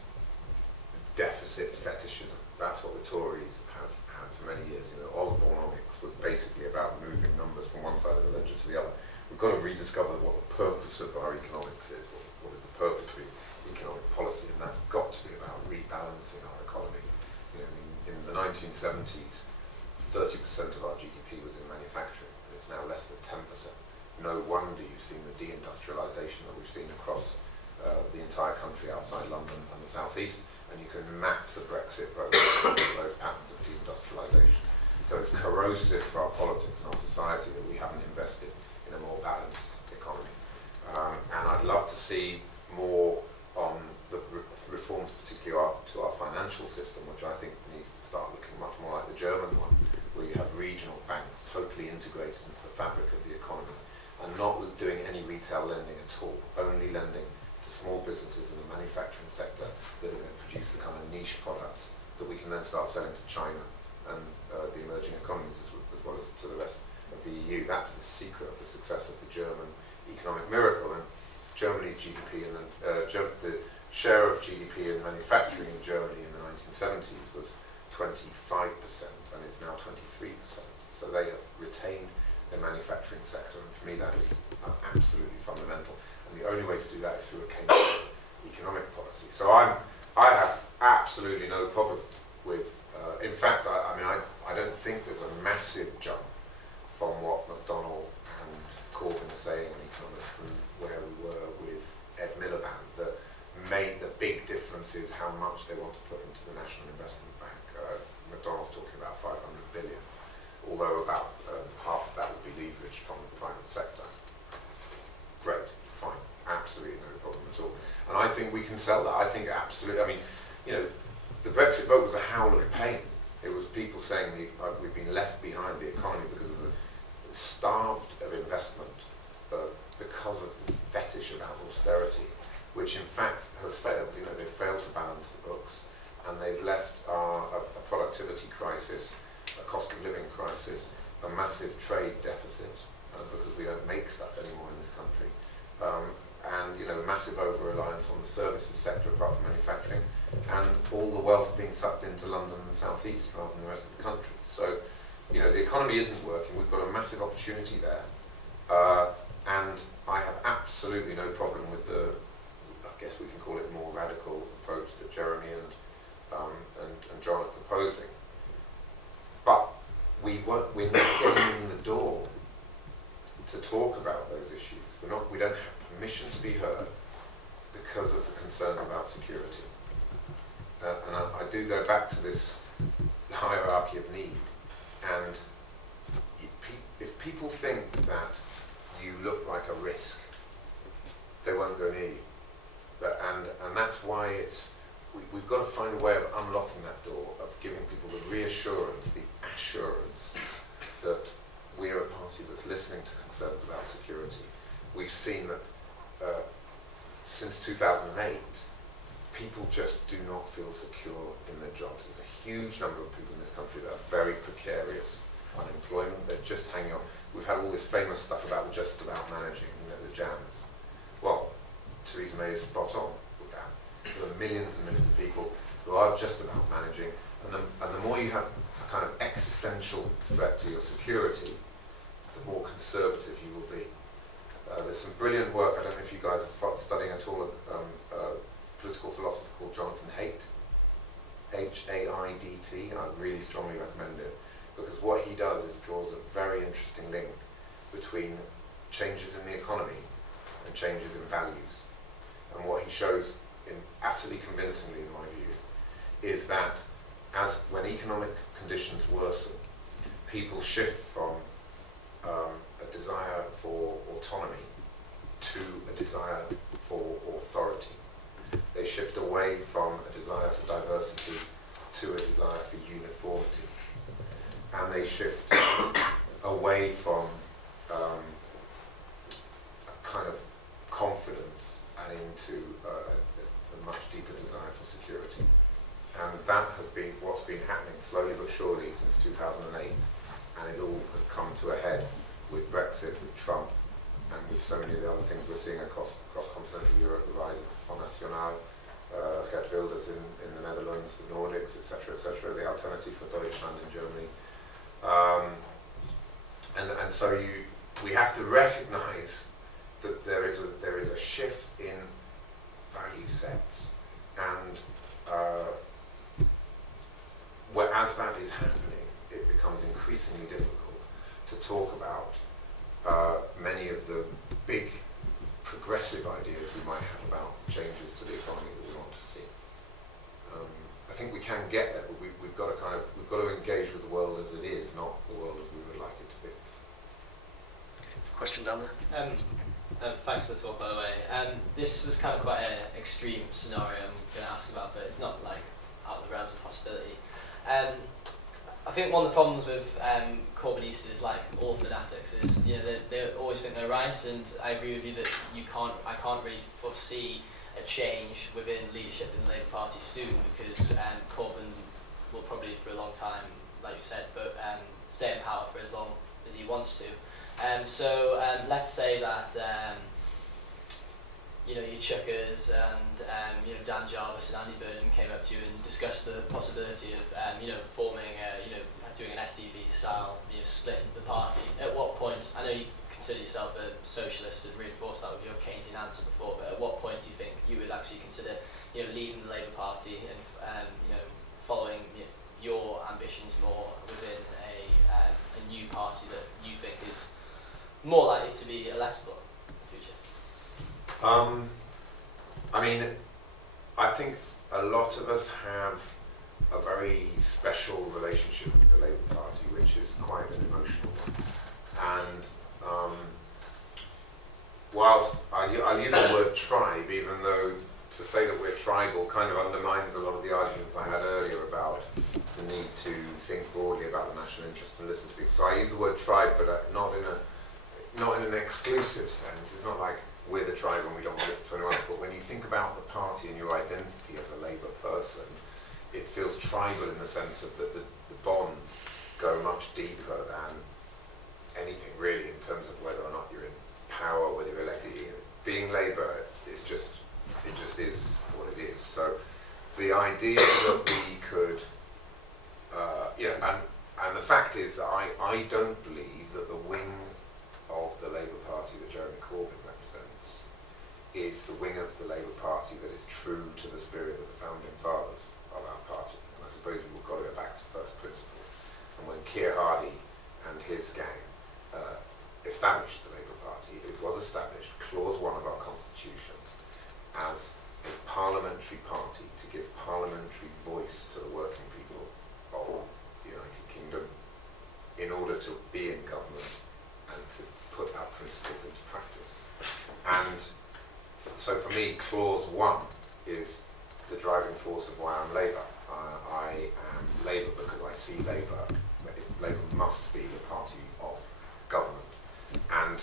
deficit fetishism. That's what the Tories have had for many years. Osbornenomics was basically about moving numbers from one side of the ledger to the other. We've got to rediscover what the purpose of our economics is. What is the purpose of economic policy? And that's got to be about rebalancing our economy. In the 1970s, 30% of our GDP was in manufacturing, and it's now less than 10%. No wonder you've seen the deindustrialisation that we've seen across the entire country outside London and the southeast, and you can map the Brexit vote to those patterns of deindustrialisation. So it's corrosive for our politics and our society that we haven't invested in a more balanced economy. And I'd love to see more on the reforms, particularly to our financial system, which I think needs to start looking much more like the German one, where you have regional banks totally integrated into the fabric of the economy and not doing any retail lending at all, only lending to small businesses in the manufacturing sector that are going to produce the kind of niche products that we can then start selling to China and the emerging economies as well as to the rest of the EU. That's the secret of the success of the German economic miracle. And Germany's GDP and the share of GDP in manufacturing in Germany in the 1970s was 25%, and it's now 23%. So they have retained their manufacturing sector, and for me that is absolutely fundamental. And the only way to do that is through a Keynesian economic policy. So I have absolutely no problem with. In fact, I don't think there's a massive jump from what McDonnell and Corbyn are saying in economics from where we were with Ed Miliband. The big difference is how much they want to put into the National Investment Bank. McDonnell's talking about 500 billion, although about half of that would be leveraged from the private sector. Great, fine, absolutely no problem at all. And I think we can sell that. I think absolutely, the Brexit vote was a howl of pain. It was people saying we've been left behind the economy because of the starved of investment, because of the fetish about austerity, which in fact has failed. They've failed to balance the books, and they've left a productivity crisis, a cost of living crisis, a massive trade deficit, because we don't make stuff anymore in this country, and massive over-reliance on the services sector apart from manufacturing, and all the wealth being sucked into London and the southeast rather than the rest of the country. So, the economy isn't working. We've got a massive opportunity there, and I have absolutely no problem with the, I guess we can call it, more radical approach that Jeremy and John are proposing. But we're not getting in the door to talk about those issues. We don't have permission to be heard because of the concerns about security. And I do go back to this hierarchy of need. And if people think that you look like a risk, they won't go near you. And that's why we've got to find a way of unlocking that door, of giving people the reassurance, the assurance that we're a party that's listening to concerns about security. We've seen that since 2008, people just do not feel secure in their jobs. There's a huge number of people in this country that are very precarious, unemployment, they're just hanging on. We've had all this famous stuff about just about managing, the jams. Well, Theresa May is spot on with that. There are millions and millions of people who are just about managing, and the more you have a kind of existential threat to your security, the more conservative you will be. There's some brilliant work. I don't know if you guys are studying at all a political philosopher called Jonathan Haidt, Haidt. I really strongly recommend it, because what he does is draws a very interesting link between changes in the economy and changes in values. And what he shows, utterly convincingly in my view, is that when economic conditions worsen, people shift from a desire for autonomy to a desire for authority. They shift away from a desire for diversity to a desire for uniformity. And they shift away from a kind of confidence and into a much deeper desire for security. And that has been what's been happening slowly but surely since 2008. And it all has come to a head with Brexit, with Trump, and with so many of the other things we're seeing across continental Europe, the rise of the Front National, Geert Wilders in the Netherlands, the Nordics, etc., the Alternative for Deutschland in Germany. And so we have to recognise that there is a shift in value sets, and as that is happening, it becomes increasingly difficult to talk about many of the big progressive ideas we might have about changes to the economy that we want to see. I think we can get there, but we've got to engage with the world as it is, not the world as we would like it to be. Question down there. Thanks for the talk, by the way. This is kind of quite an extreme scenario I'm going to ask about, but it's not like out of the realms of possibility. I think one of the problems with Corbynistas, like all fanatics, is they always think they're right, and I agree with you that I can't really foresee a change within leadership in the Labour Party soon, because Corbyn will probably for a long time, like you said, but stay in power for as long as he wants to. So let's say that your Chuckers and Dan Jarvis and Andy Burnham came up to you and discussed the possibility of forming doing an SDB style split of the party. At what point, I know you consider yourself a socialist and reinforced that with your Keynesian answer before, but at what point do you think you would actually consider leaving the Labour Party and following your ambitions more within a new party that you think is more likely to be electable in the future? I mean, I think a lot of us have a very special relationship with the Labour Party, which is quite an emotional one. And whilst I'll use the word tribe, even though to say that we're tribal kind of undermines a lot of the arguments I had earlier about the need to think broadly about the national interest and listen to people. So I use the word tribe, but not in an exclusive sense. It's not like we're the tribe and we don't want to listen to anyone else, but when you think about the party and your identity as a Labour person, it feels tribal in the sense of that the bonds go much deeper than anything really in terms of whether or not you're in power, whether you're elected. Being Labour is just is what it is. So the idea that we could, and the fact is that I don't believe that the wing of the Labour Party that Jeremy Corbyn represents is the wing of the Labour Party that is true to the spirit of the founding fathers of our party. And I suppose we've got to go back to first principles. And when Keir Hardie and his gang established the Labour Party, it was established, clause 1 of our constitution, as a parliamentary party to give parliamentary voice to the working people of the United Kingdom in order to be in government and to put our principles into practice. And so for me, clause 1 is the driving force of why I'm Labour. I am Labour because I see Labour must be the party of government. And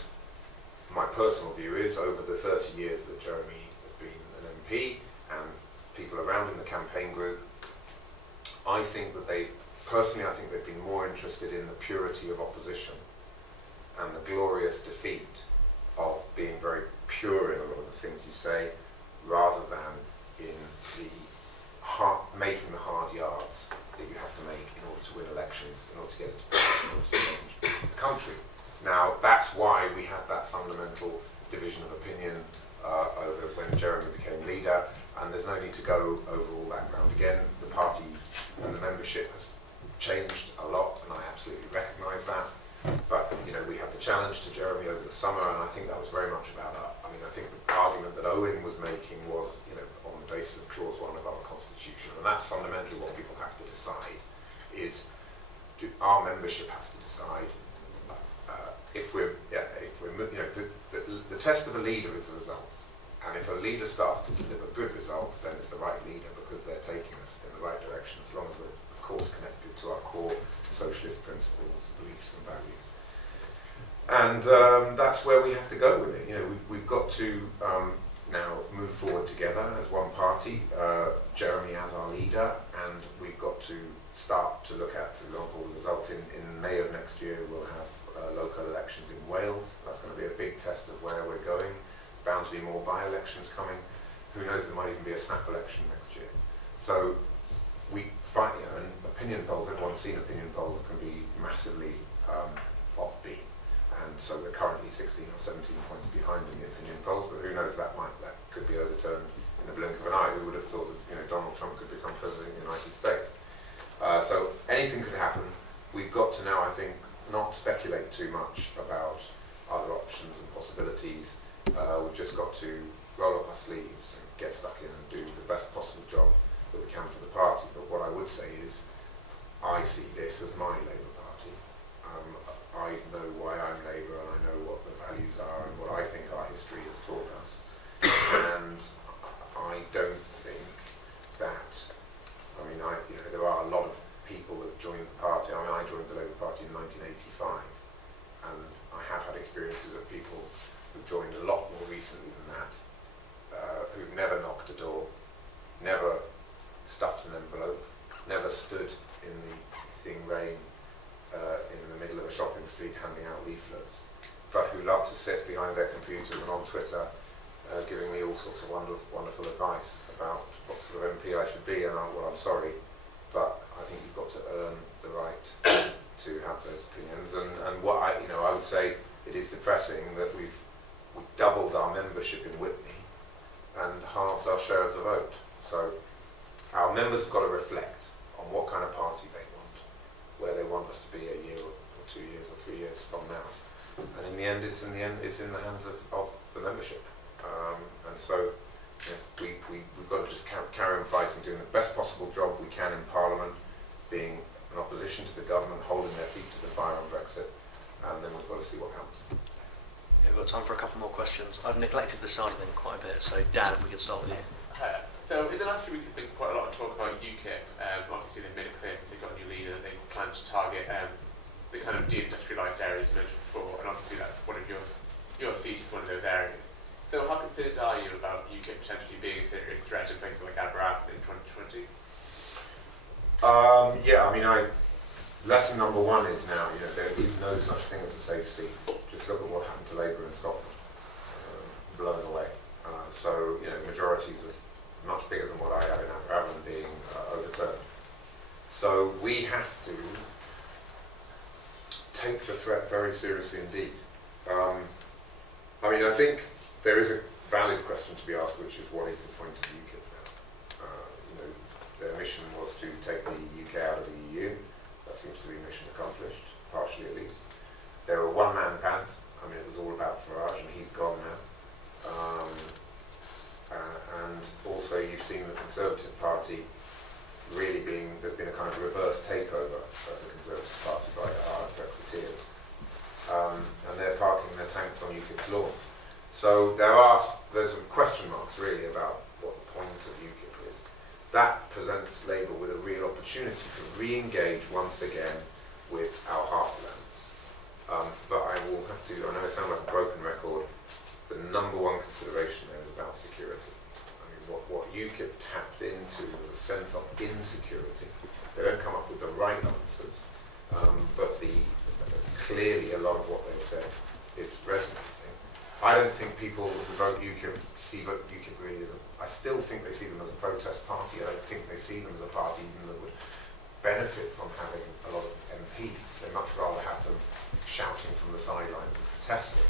my personal view is, over the 30 years that Jeremy has been an MP and people around in the campaign group, I think that they've been more interested in the purity of opposition and the glorious defeat of being very pure in a lot of the things you say, rather than in making the hard yards that you have to make in order to win elections, in order to get into power, in order to change the country. Now, that's why we had that fundamental division of opinion over when Jeremy became leader, and there's no need to go over all that ground again. The party and the membership has changed a lot, and I absolutely recognise that. But you know, we had the challenge to Jeremy over the summer, and I think that was very much about I think the argument that Owen was making was, you know, on the basis of clause 1 of our constitution, and that's fundamentally what people have to decide. Is our membership has to decide if we're you know, the test of a leader is the results, and if a leader starts to deliver good results, then it's the right leader because they're taking us in the right direction, as long as we're of course connected to our core socialist principles, beliefs and values. And that's where we have to go with it. You know, we've got to now move forward together as one party, Jeremy as our leader, and we've got to start to look at, for example, the results in May of next year. We'll have local elections in Wales. That's going to be a big test of where we're going. There's bound to be more by-elections coming. Who knows, there might even be a snap election next year. So we find, you know, and opinion polls, everyone's seen opinion polls can be massively offbeat. And so we're currently 16 or 17 points behind in the opinion polls, but who knows, that could be overturned in the blink of an eye. Who would have thought that, you know, Donald Trump could become president of the United States? So anything could happen. We've got to now, I think, not speculate too much about other options and possibilities. We've just got to roll up our sleeves and get stuck in and do the best possible job that we can for the party. But what I would say is, I see this as my Labour Party. I know why I'm Labour, and I know what the values are and what I think our history has taught us. And I don't think that, I mean, you know, there are a lot of people that joined the party. I mean, I joined the Labour Party in 1985, and I have had experiences of people who've joined a lot more recently than that, who've never knocked a door, never stuffed an envelope, never stood in the hissing rain in the middle of a shopping street handing out leaflets, but who love to sit behind their computers and on Twitter giving me all sorts of wonderful advice about what sort of MP I should be. And well, I'm sorry, but I think you've got to earn the right to have those opinions. And what I would say, it is depressing that we've doubled our membership in Whitney and halved our share of the vote. So our members have got to reflect on what kind of party they want, where they want us to be a year or 2 years or 3 years from now. And in the end, it's in the hands of the membership. And so, you know, we've got to just carry on fighting, doing the best possible job we can in Parliament, being an opposition to the government, holding their feet to the fire on Brexit, and then we've got to see what happens. Yeah, we've got time for a couple more questions. I've neglected the side of them quite a bit, so Dan, if we could start with you. So in the last few weeks, there's been quite a lot of talk about UKIP. Obviously, they've made it clear since they've got a new leader that they plan to target the kind of deindustrialised areas you mentioned before, and obviously that's one of your seat is one of those areas. So how considered are you about UKIP potentially being a serious threat in places like Aberavon in 2020? Yeah, I mean, lesson number one is now, you know, there is no such thing as a safe seat. Just look at what happened to Labour in Scotland, blown away. So, you know, majorities are much bigger than what I have in Aberavon being overturned. So we have to take the threat very seriously indeed. I mean, I think there is a valid question to be asked, which is what is the point of UKIP now? You know, their mission was to take the UK out of the EU. That seems to be mission accomplished, partially at least. They were a one-man band. I mean, it was all about Farage, and he's gone now. And also, you've seen the Conservative Party really there's been a kind of reverse takeover of the Conservative Party by the hard Brexiteers. And they're parking their tanks on UKIP's lawn. So there's some question marks really about what the point of UKIP is. That presents Labour with a real opportunity to re-engage once again with our heartlands. But I will have to, I know it sounds like a broken record, the number one consideration there is about security. I mean, what UKIP tapped into was a sense of insecurity. They don't come up with the right answers, but clearly a lot of what they've said is resonating. I don't think people who vote UKIP see UKIP really as I still think they see them as a protest party. I don't think they see them as a party even that would benefit from having a lot of MPs. They much rather have them shouting from the sidelines and protesting.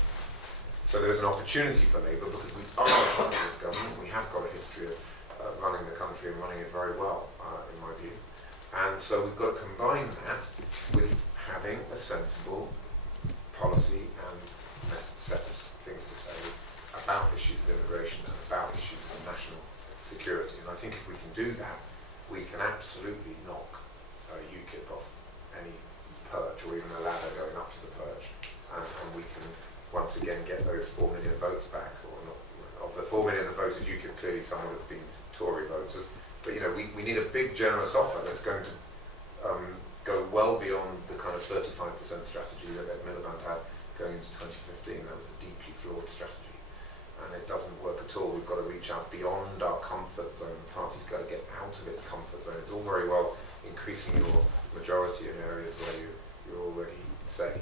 So there's an opportunity for Labour because we are a party of government. We have got a history of running the country and running it very well, in my view. And so we've got to combine that with having a sensible policy and set of things to say about issues of immigration and about issues of national security. And I think if we can do that, we can absolutely knock UKIP off any perch or even a ladder going up to the perch. And we can once again get those 4 million votes back. Or not, of the 4 million that voted UKIP, clearly some would have been Tory voters. But we need a big generous offer that's going to go well beyond the kind of 35% strategy that Ed Miliband had going into 2015. That was a deeply flawed strategy. And it doesn't work at all. We've got to reach out beyond our comfort zone. The party's got to get out of its comfort zone. It's all very well increasing your majority in areas where you're already safe.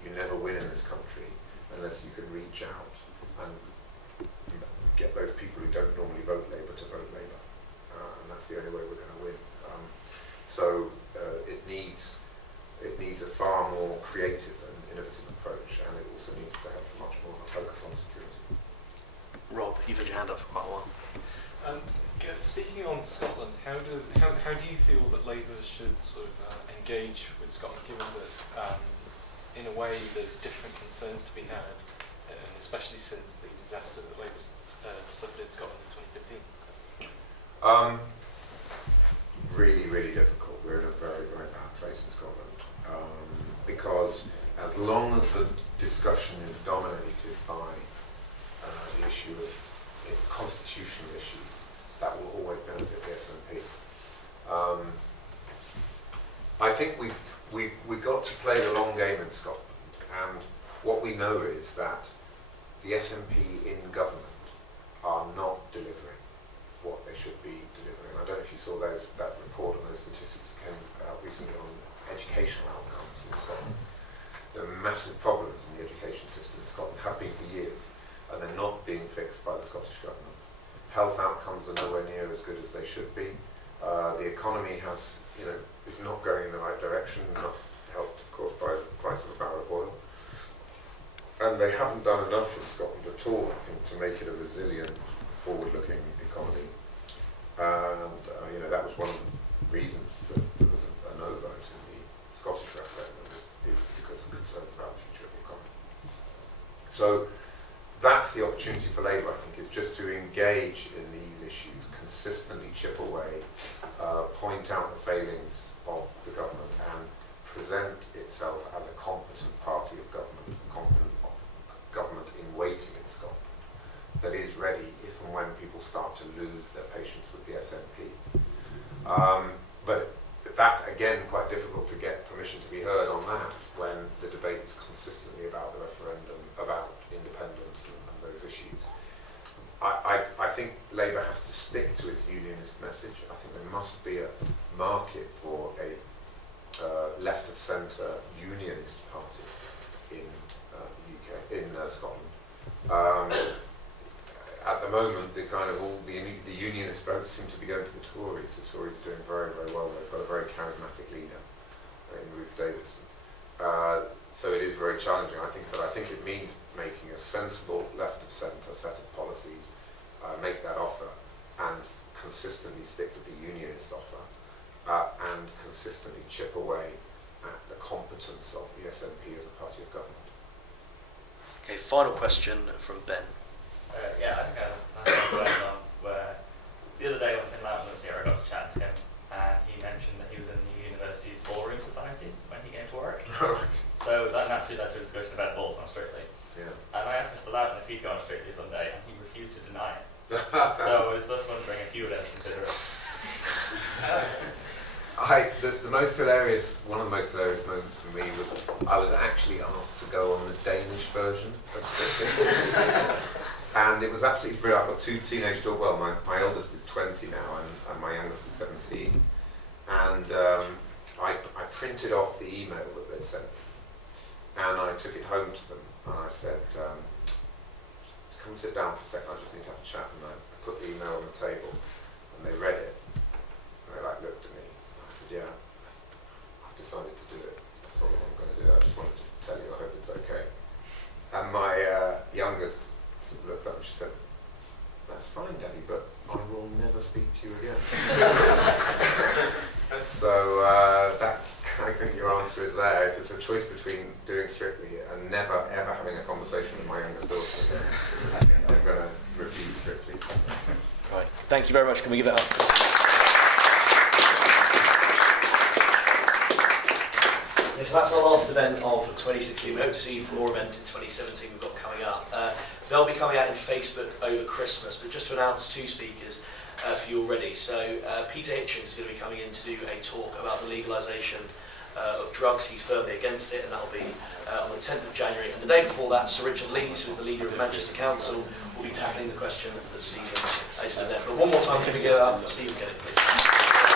You never win in this country unless you can reach out and get those people who don't normally vote Labour to vote Labour. And that's the only way we're going to win. So it needs a far more creative and innovative approach, and it also needs to have much more of a focus on security. Rob, you've had your hand up for quite a while. Speaking on Scotland, how do you feel that Labour should sort of engage with Scotland, given that in a way there's different concerns to be had, and especially since the disaster that Labour suffered in Scotland in 2015? Really, really difficult. We're in a very, very bad place in Scotland. Because as long as the discussion is dominated by the issue of constitutional issues, that will always benefit the SNP. I think we've got to play the long game in Scotland, and what we know is that the SNP in government are not delivering what they should be delivering. I don't know if you saw that report and those statistics that came out recently on educational outcomes in Scotland. There are massive problems in the education system in Scotland, have been for years, and they're not being fixed by the Scottish Government. Health outcomes are nowhere near as good as they should be. The economy is not going in the right direction, not helped, of course, by the price of a barrel of oil. And they haven't done enough in Scotland at all, I think, to make it a resilient, forward-looking economy. And that was one of the reasons that there was a no vote in the Scottish referendum, is because of concerns about the future of the economy. So that's the opportunity for Labour, I think, is just to engage in these issues, consistently chip away, point out the failings of the government, and present itself as a competent party of government, competent government in waiting in Scotland, that is ready if and when people start to lose their patience with the SNP. But that's, again, quite difficult to get permission to be heard on that when the debate is consistently about the referendum, about independence and those issues. I think Labour has to stick to its unionist message. I think there must be a market for a left-of-centre unionist party in the UK, in Scotland. At the moment, the unionist votes seem to be going to the Tories. The Tories are doing very, very well. They've got a very charismatic leader in Ruth Davidson. So it is very challenging, I think, but I think it means making a sensible left-of-centre set of policies, make that offer, and consistently stick with the unionist offer, and consistently chip away at the competence of the SNP as a party of government. Okay, final question from Ben. I think I have a question on where the other day when Tim Loughton was here, I got to chat to him, and he mentioned that he was in the university's ballroom society when he came to Warwick. Right. So that naturally led to a discussion about balls on Strictly. Yeah. And I asked Mr. Loughton if he'd go on Strictly someday, and he refused to deny it. So I was just wondering if you would ever consider it. One of the most hilarious moments for me was I was actually asked to go on the Danish version of Strictly. And it was absolutely brilliant. I've got two teenage daughters. Well, my eldest is 20 now, and my youngest is 17. And I printed off the email that they'd sent, and I took it home to them, and I said, come sit down for a second, I just need to have a chat. And I put the email on the table, and they read it, and they looked at me. And I said, yeah, I've decided to do it. That's all I'm going to do. I just wanted to tell you, I hope it's okay. And youngest sort of looked up and she said, "That's fine, Daddy, but I will never speak to you again." So that, I think your answer is there. If it's a choice between doing Strictly and never ever having a conversation with my youngest daughter again, I'm going to refuse Strictly. Right. Thank you very much. Can we give it up? Yes, so that's our last event of 2016. We hope to see you for more events in 2017 we've got coming up. They'll be coming out in Facebook over Christmas, but just to announce 2 speakers for you already. So Peter Hitchens is going to be coming in to do a talk about the legalisation of drugs. He's firmly against it, and that'll be on the 10th of January. And the day before that, Sir Richard Lees, who is the leader of Manchester Council, will be tackling the question that Stephen raised there. But one more time, can we give it up for Stephen Kinnock, please?